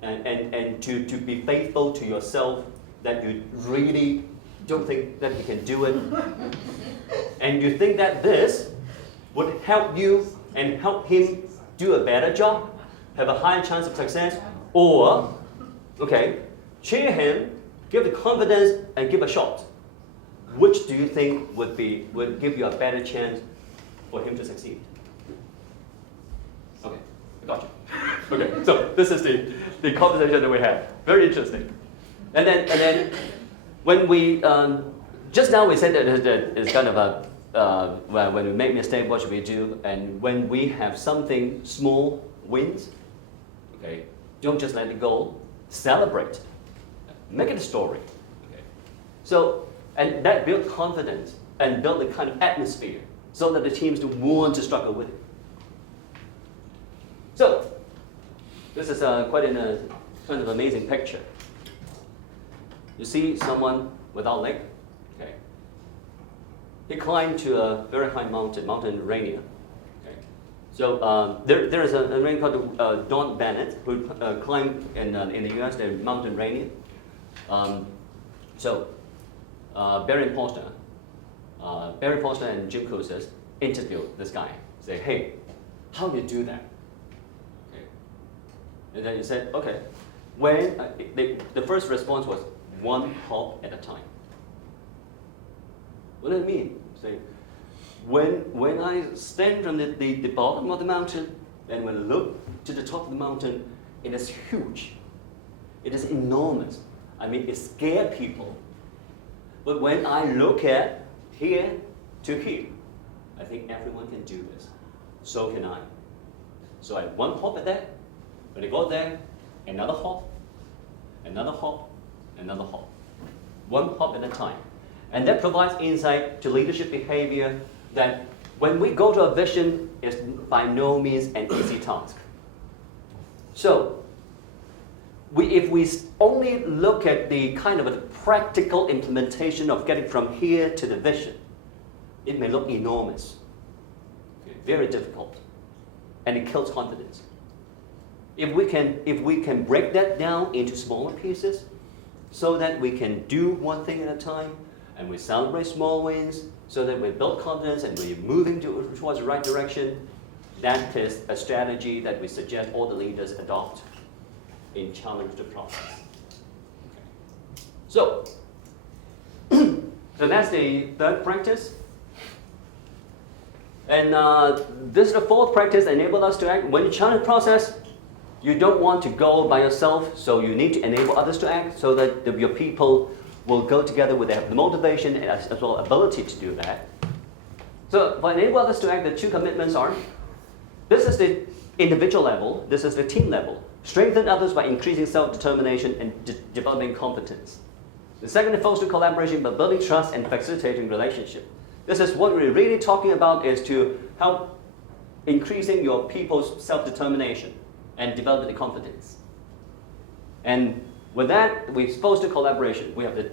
and to be faithful to yourself that you really don't think that he can do it, and you think that this would help you and help him do a better job, have a higher chance of success, or, okay, cheer him, give the confidence, and give a shot. Which do you think would give you a better chance for him to succeed? Okay, I got you. Okay, so this is the conversation that we have. Very interesting. And then when we just now we said that it's kind of a when we make mistake, what should we do? And when we have something small wins, okay, don't just let it go. Celebrate. Make it a story. Okay. So and that build confidence and build the kind of atmosphere so that the teams don't want to struggle with it. So this is quite a kind of amazing picture. You see someone without leg. Okay. He climbed to a very high mountain, Mountain Rainier. Okay. So there is a man called Don Bennett who climbed in the U.S. the Mountain Rainier. Barry Posner and Jim Kouzes interviewed this guy. Say, hey, how do you do that? Okay. And then he said, okay. When the first response was one hop at a time. What do I mean? Say, when I stand from the bottom of the mountain and when I look to the top of the mountain, it is huge. It is enormous. I mean, it scares people. But when I look at here to here, I think everyone can do this. So can I. So I one hop at that. When I go there, another hop, another hop, another hop. One hop at a time. And that provides insight to leadership behavior that when we go to a vision, it's by no means an easy task. So, if we only look at the kind of a practical implementation of getting from here to the vision, it may look enormous, very difficult, and it kills confidence. If we can break that down into smaller pieces, so that we can do one thing at a time, and we celebrate small wins, so that we build confidence and we're moving towards the right direction, that is a strategy that we suggest all the leaders adopt in challenge the process. Okay. So that's the third practice. And this is the fourth practice that enables us to act. When you challenge the process, you don't want to go by yourself, so you need to enable others to act so that your people will go together with the motivation and as well ability to do that. So for enable others to act, the two commitments are, this is the individual level, this is the team level. Strengthen others by increasing self-determination and developing competence. The second is foster collaboration by building trust and facilitating relationship. This is what we're really talking about, is to help increasing your people's self-determination and developing the confidence. And with that, we foster collaboration. We have the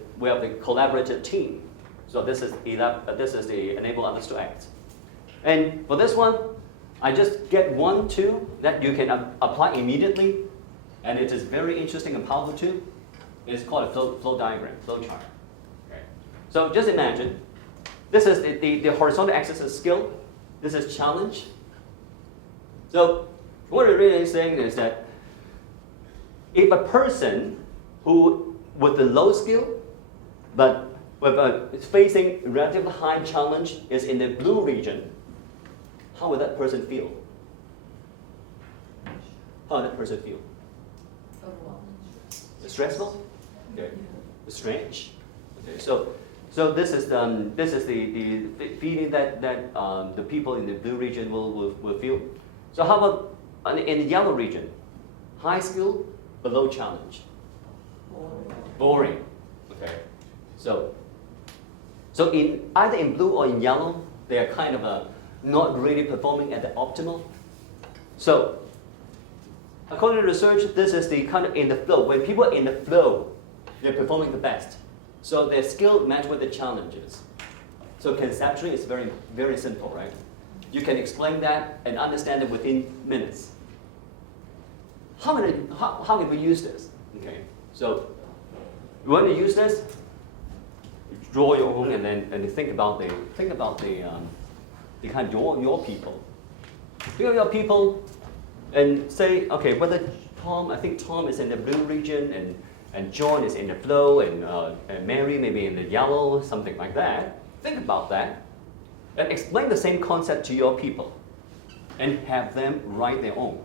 collaborative team. So this is the enable others to act. And for this one, I just get 1, 2 that you can apply immediately, and it is very interesting and powerful too. It's called a flow diagram, flow chart. Okay. So just imagine, this is the horizontal axis is skill, this is challenge. So what we're really saying is that if a person who with the low skill, but is facing relatively high challenge is in the blue region, how would that person feel? How would that person feel? Overwhelmed. Stressful? Okay. Strange? Okay. So this is the feeling that the people in the blue region will feel. So how about in the yellow region? High skill, but low challenge. Boring. Okay. So in either in blue or in yellow, they are kind of not really performing at the optimal. So according to research, this is the kind of in the flow. When people are in the flow, they're performing the best. So their skill match with the challenges. So conceptually, it's very, very simple, right? You can explain that and understand it within minutes. How can we use this? Okay. So when you use this, draw your own and then think about the kind of your people. Think of your people and say, okay, whether I think Tom is in the blue region and John is in the flow and Mary maybe in the yellow, something like that. Think about that and explain the same concept to your people and have them write their own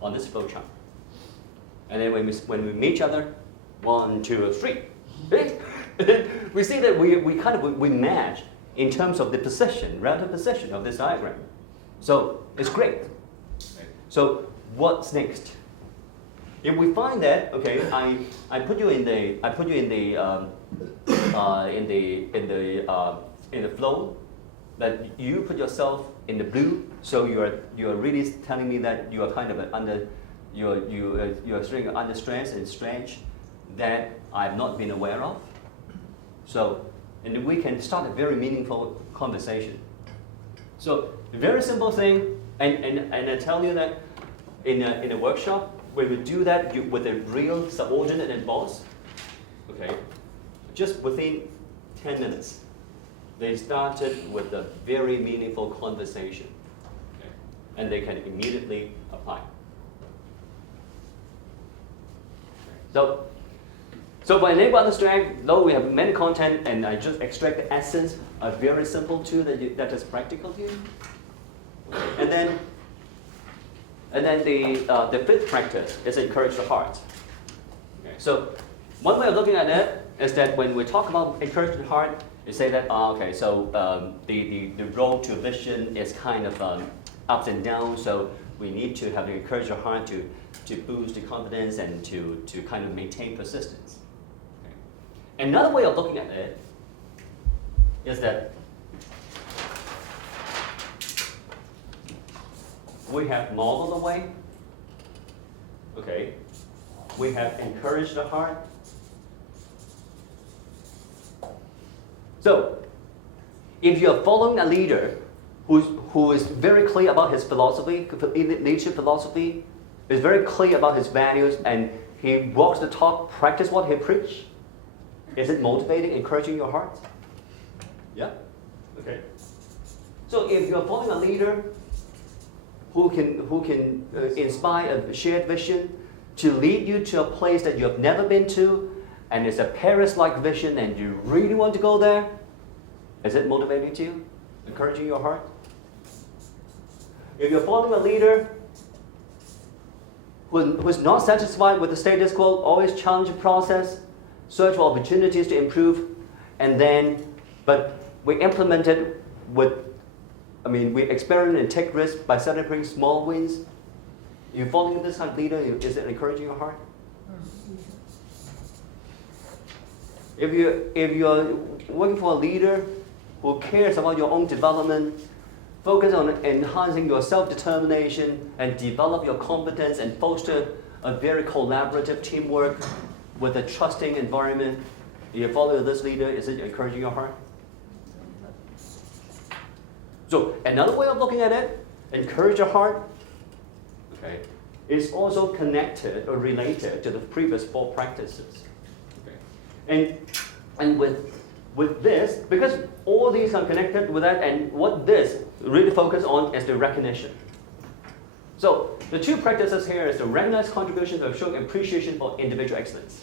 on this flow chart. And then when we meet each other, 1, 2, 3. We see that we match in terms of the position, relative position of this diagram. So it's great. So what's next? If we find that, okay, I put you in the flow, that you put yourself in the blue. So you are really telling me that you are kind of you are feeling under stress and stretch that I've not been aware of. So, and we can start a very meaningful conversation. So, a very simple thing, and I tell you that in a workshop, when we do that with a real subordinate and boss, okay, just within 10 minutes, they started with a very meaningful conversation, okay, and they can immediately apply. So for enable others to act, though we have many content, and I just extract the essence, a very simple tool that is practical to you. And then the fifth practice is encourage the heart. Okay. So one way of looking at it is that when we talk about encourage the heart, you say that the road to vision is kind of ups and downs. So we need to have to encourage the heart to boost the confidence and to kind of maintain persistence. Okay. Another way of looking at it is that we have model the way, okay, we have encouraged the heart. So, if you're following a leader who is very clear about his philosophy, leadership philosophy, is very clear about his values, and he walks the talk, practice what he preach, is it motivating, encouraging your heart? Yeah? Okay. So if you're following a leader who can inspire a shared vision to lead you to a place that you have never been to, and it's a Paris-like vision and you really want to go there, is it motivating to you, encouraging your heart? If you're following a leader who's not satisfied with the status quo, always challenge the process, search for opportunities to improve, and then, but we implement it with, we experiment and take risks by celebrating small wins. You following this kind of leader, is it encouraging your heart? If you're working for a leader who cares about your own development, focus on enhancing your self-determination and develop your competence and foster a very collaborative teamwork with a trusting environment, you follow this leader, is it encouraging your heart? So another way of looking at it, encourage your heart, okay, is also connected or related to the previous 4 practices. Okay. And with this, because all these are connected with that, and what this really focus on is the recognition. So the 2 practices here is to recognize contributions of showing appreciation for individual excellence.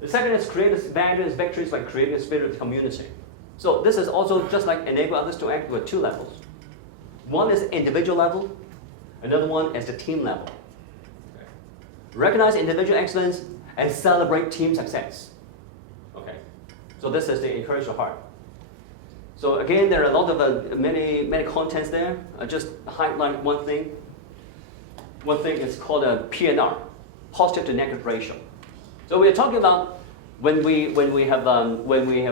The second is create values and victories by creating a spirit of community. So this is also just like enable others to act with 2 levels. One is individual level, another one is the team level. Okay. Recognize individual excellence and celebrate team success. Okay. So this is the encourage your heart. So again, there are a lot of many contents there. I just highlight one thing. One thing is called a PNR, positive to negative ratio. So we're talking about when we have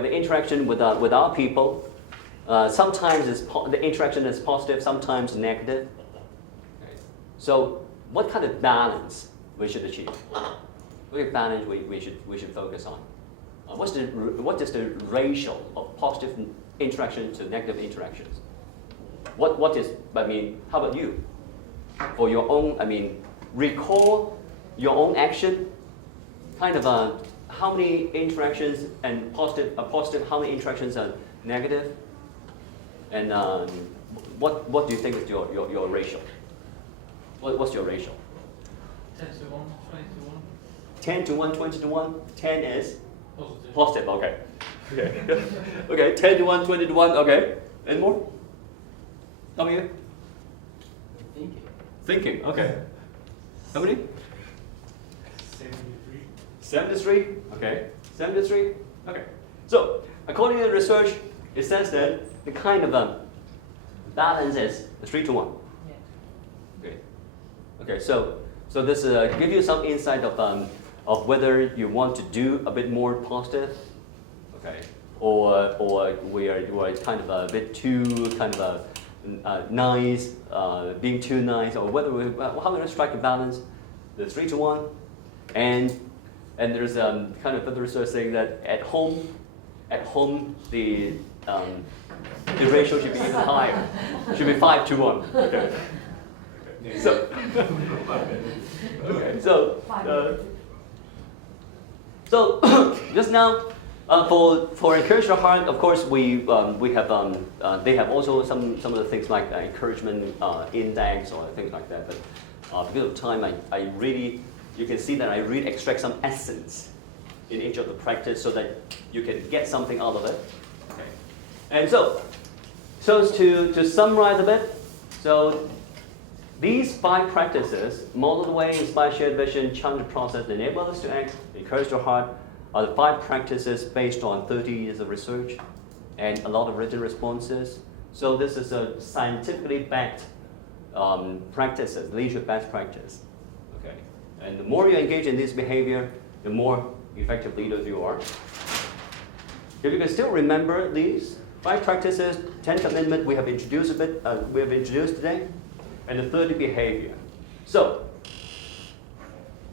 interaction with our people. Sometimes the interaction is positive, sometimes negative. Okay. So what kind of balance we should achieve? What kind of balance we should focus on? What is the ratio of positive interaction to negative interactions? What is, how about you? For your own, recall your own action, kind of how many interactions and positive, how many interactions are negative? And what do you think is your ratio? What's your ratio? 10 to 1, 20 to 1. 10 to 1, 20 to 1. 10 is? Positive. Positive, okay. Okay. Okay, 10 to 1, 20 to 1, okay. Any more? How many? Thinking, okay. How many? 73. 73, okay. 73, okay. So, according to the research, it says that the kind of balance is 3 to 1. Yeah. Okay. Okay, so this give you some insight of whether you want to do a bit more positive, okay, or we are kind of a bit too kind of nice, being too nice, or whether how to strike a balance, the 3 to 1, and there's kind of further research saying that at home the ratio should be even higher, should be 5 to 1. Okay. So, okay, so just now, for encourage your heart, of course we have they have also some of the things like encouragement index or things like that. But because of time, I really, you can see that I really extract some essence in each of the practice so that you can get something out of it. Okay, and so to summarize a bit, so these 5 practices, model the way, inspire shared vision, challenge the process, enable others to act, encourage your heart, are the 5 practices based on 30 years of research and a lot of written responses. So this is a scientifically backed practices, leadership best practice. Okay, and the more you engage in this behavior, the more effective leaders you are. If you can still remember these 5 practices, 10 commitment we have introduced a bit, we have introduced today, and the 30 behavior. So,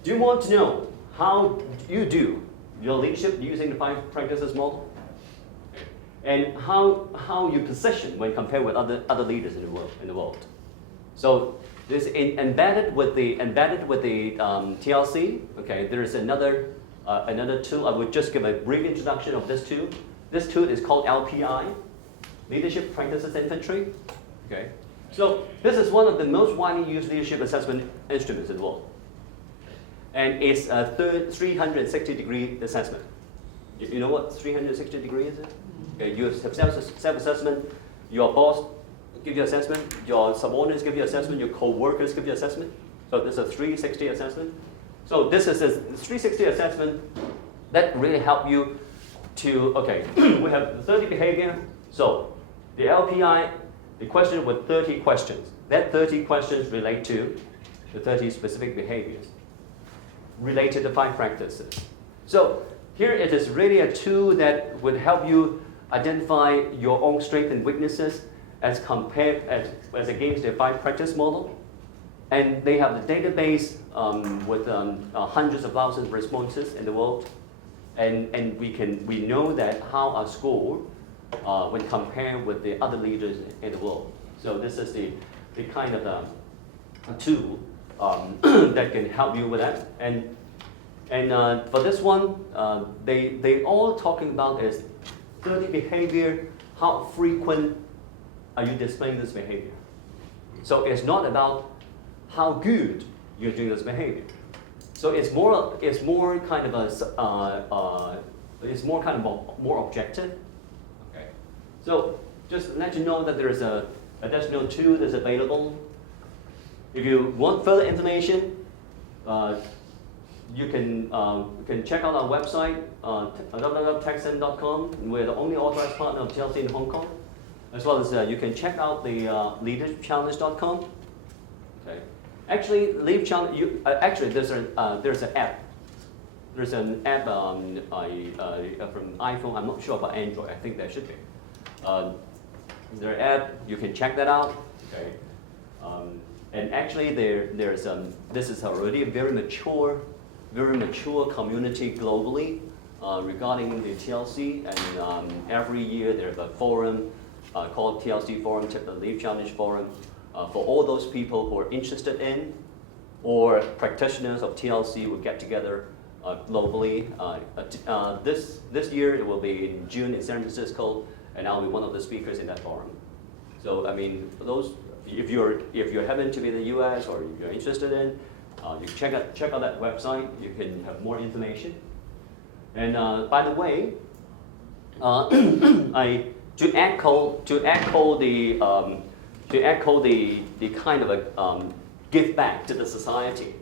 do you want to know how you do your leadership using the 5 practices model? And how you position when compared with other leaders in the world. So this embedded with the TLC. Okay, there is another tool. I would just give a brief introduction of this tool. This tool is called LPI, Leadership Practices Inventory. Okay, so this is one of the most widely used leadership assessment instruments in the world, and it's a 360-degree assessment. You know what 360 degree is? Okay, you have self-assessment, your boss give you assessment, your subordinates give you assessment, your co-workers give you assessment. So this is a 360 assessment. So this is a 360 assessment that really help you to, okay, we have 30 behavior. So the LPI, the question with 30 questions. That 30 questions relate to the 30 specific behaviors related to 5 practices. So here it is really a tool that would help you identify your own strengths and weaknesses as compared as against the 5 practice model. And they have the database with hundreds of thousands of responses in the world. And we know that how our score when compared with the other leaders in the world. So this is the kind of a tool that can help you with that. And for this one, they all talking about is 30 behavior, how frequent are you displaying this behavior? So it's not about how good you're doing this behavior. So it's more kind of more objective. Okay. So just let you know that there is a additional tool that's available. If you want further information, you can check out our website, www.texan.com. We're the only authorized partner of TLC in Hong Kong. As well as you can check out the leadershipchallenge.com. Okay. Actually, Leap Challenge. Actually, there's an app. There's an app from iPhone. I'm not sure about Android. I think there should be. There's an app. You can check that out. Okay. And actually, this is already a very mature community globally regarding the TLC. And every year there's a forum called TLC Forum, the Leap Challenge Forum. For all those people who are interested in, or practitioners of TLC will get together globally. This year it will be in June in San Francisco, and I'll be one of the speakers in that forum. So I mean, for those, if you happen to be in the U.S. or if you're interested in, you can check out that website. You can have more information. And by the way, to echo the kind of a give back to the society.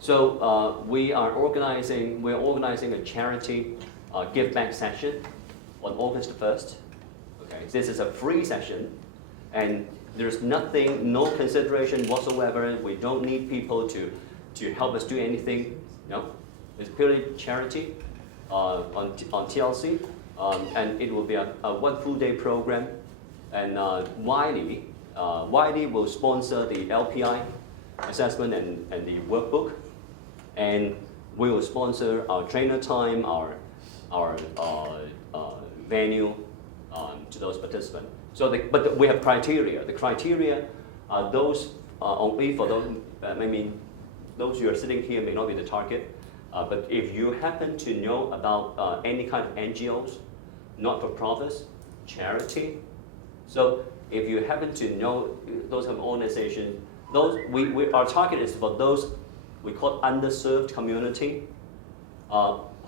So we're organizing a charity give back session on August 1st. Okay, this is a free session, and there's no consideration whatsoever. We don't need people to help us do anything. No, it's purely charity on TLC, and it will be a 1 full day program. And Wiley will sponsor the LPI assessment and the workbook, and we will sponsor our trainer time, our venue to those participants. So, but we have criteria. The criteria are those only for those. Those who are sitting here may not be the target. But if you happen to know about any kind of NGOs, not-for-profits, charity, so if you happen to know those kind of organizations, our target is for those we call underserved community,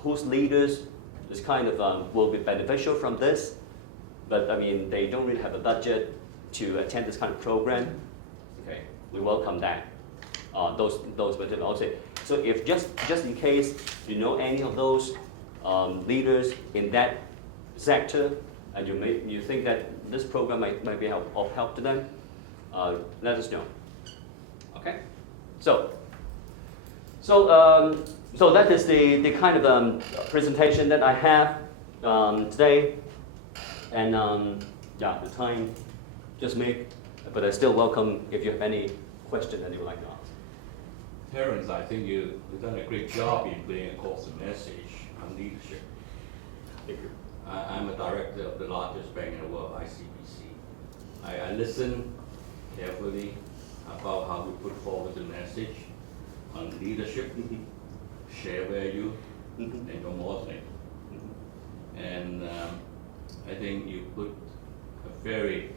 whose leaders is kind of will be beneficial from this, but I mean they don't really have a budget to attend this kind of program. Okay, we welcome that. Those but also. So if just in case you know any of those leaders in that sector, and you think that this program might be of help to them, let us know. Okay, so that is the kind of presentation that I have today, and yeah, the time just made, but I still welcome if you have any question that you would like to ask. Terence, I think you've done a great job in bringing across the message on leadership. Thank you. I'm a director of the largest bank in the world, ICBC. I listen carefully about how we put forward the message on leadership, share value, and your modeling. And I think you put a very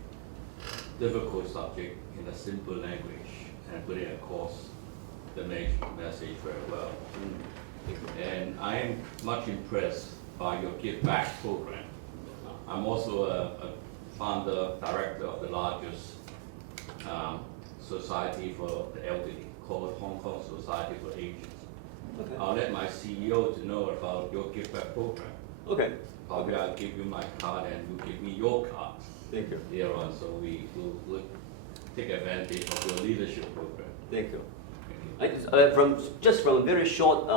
difficult subject in a simple language and put it across the message very well. And I am much impressed by your Give Back program. I'm also a founder, director of the largest society for the elderly, called Hong Kong Society for Agents. Okay. I'll let my CEO to know about your gift back program. Okay. Probably I'll give you my card and you give me your card Thank you. later on, so we'll take advantage of your leadership program. Thank you. From a very short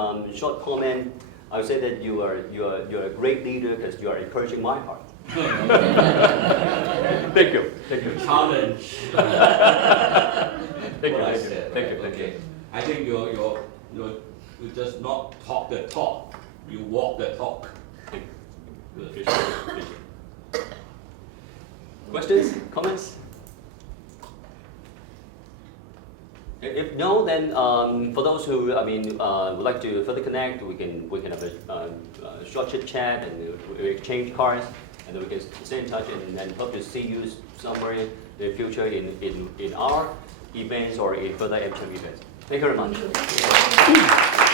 comment, I would say that you're a great leader because you are encouraging my heart. Thank you. Thank you. Challenge. Thank you. What I Thank you. said, Thank right? you. Thank Okay. you. I think you just not talk the talk, you walk the talk. Good. Appreciate it. Questions? Comments? If no, then for those who would like to further connect, we can have a short chit chat and we exchange cards, and then we can stay in touch and hope to see you somewhere in the future in our events or in further AmCham events. Thank you very much.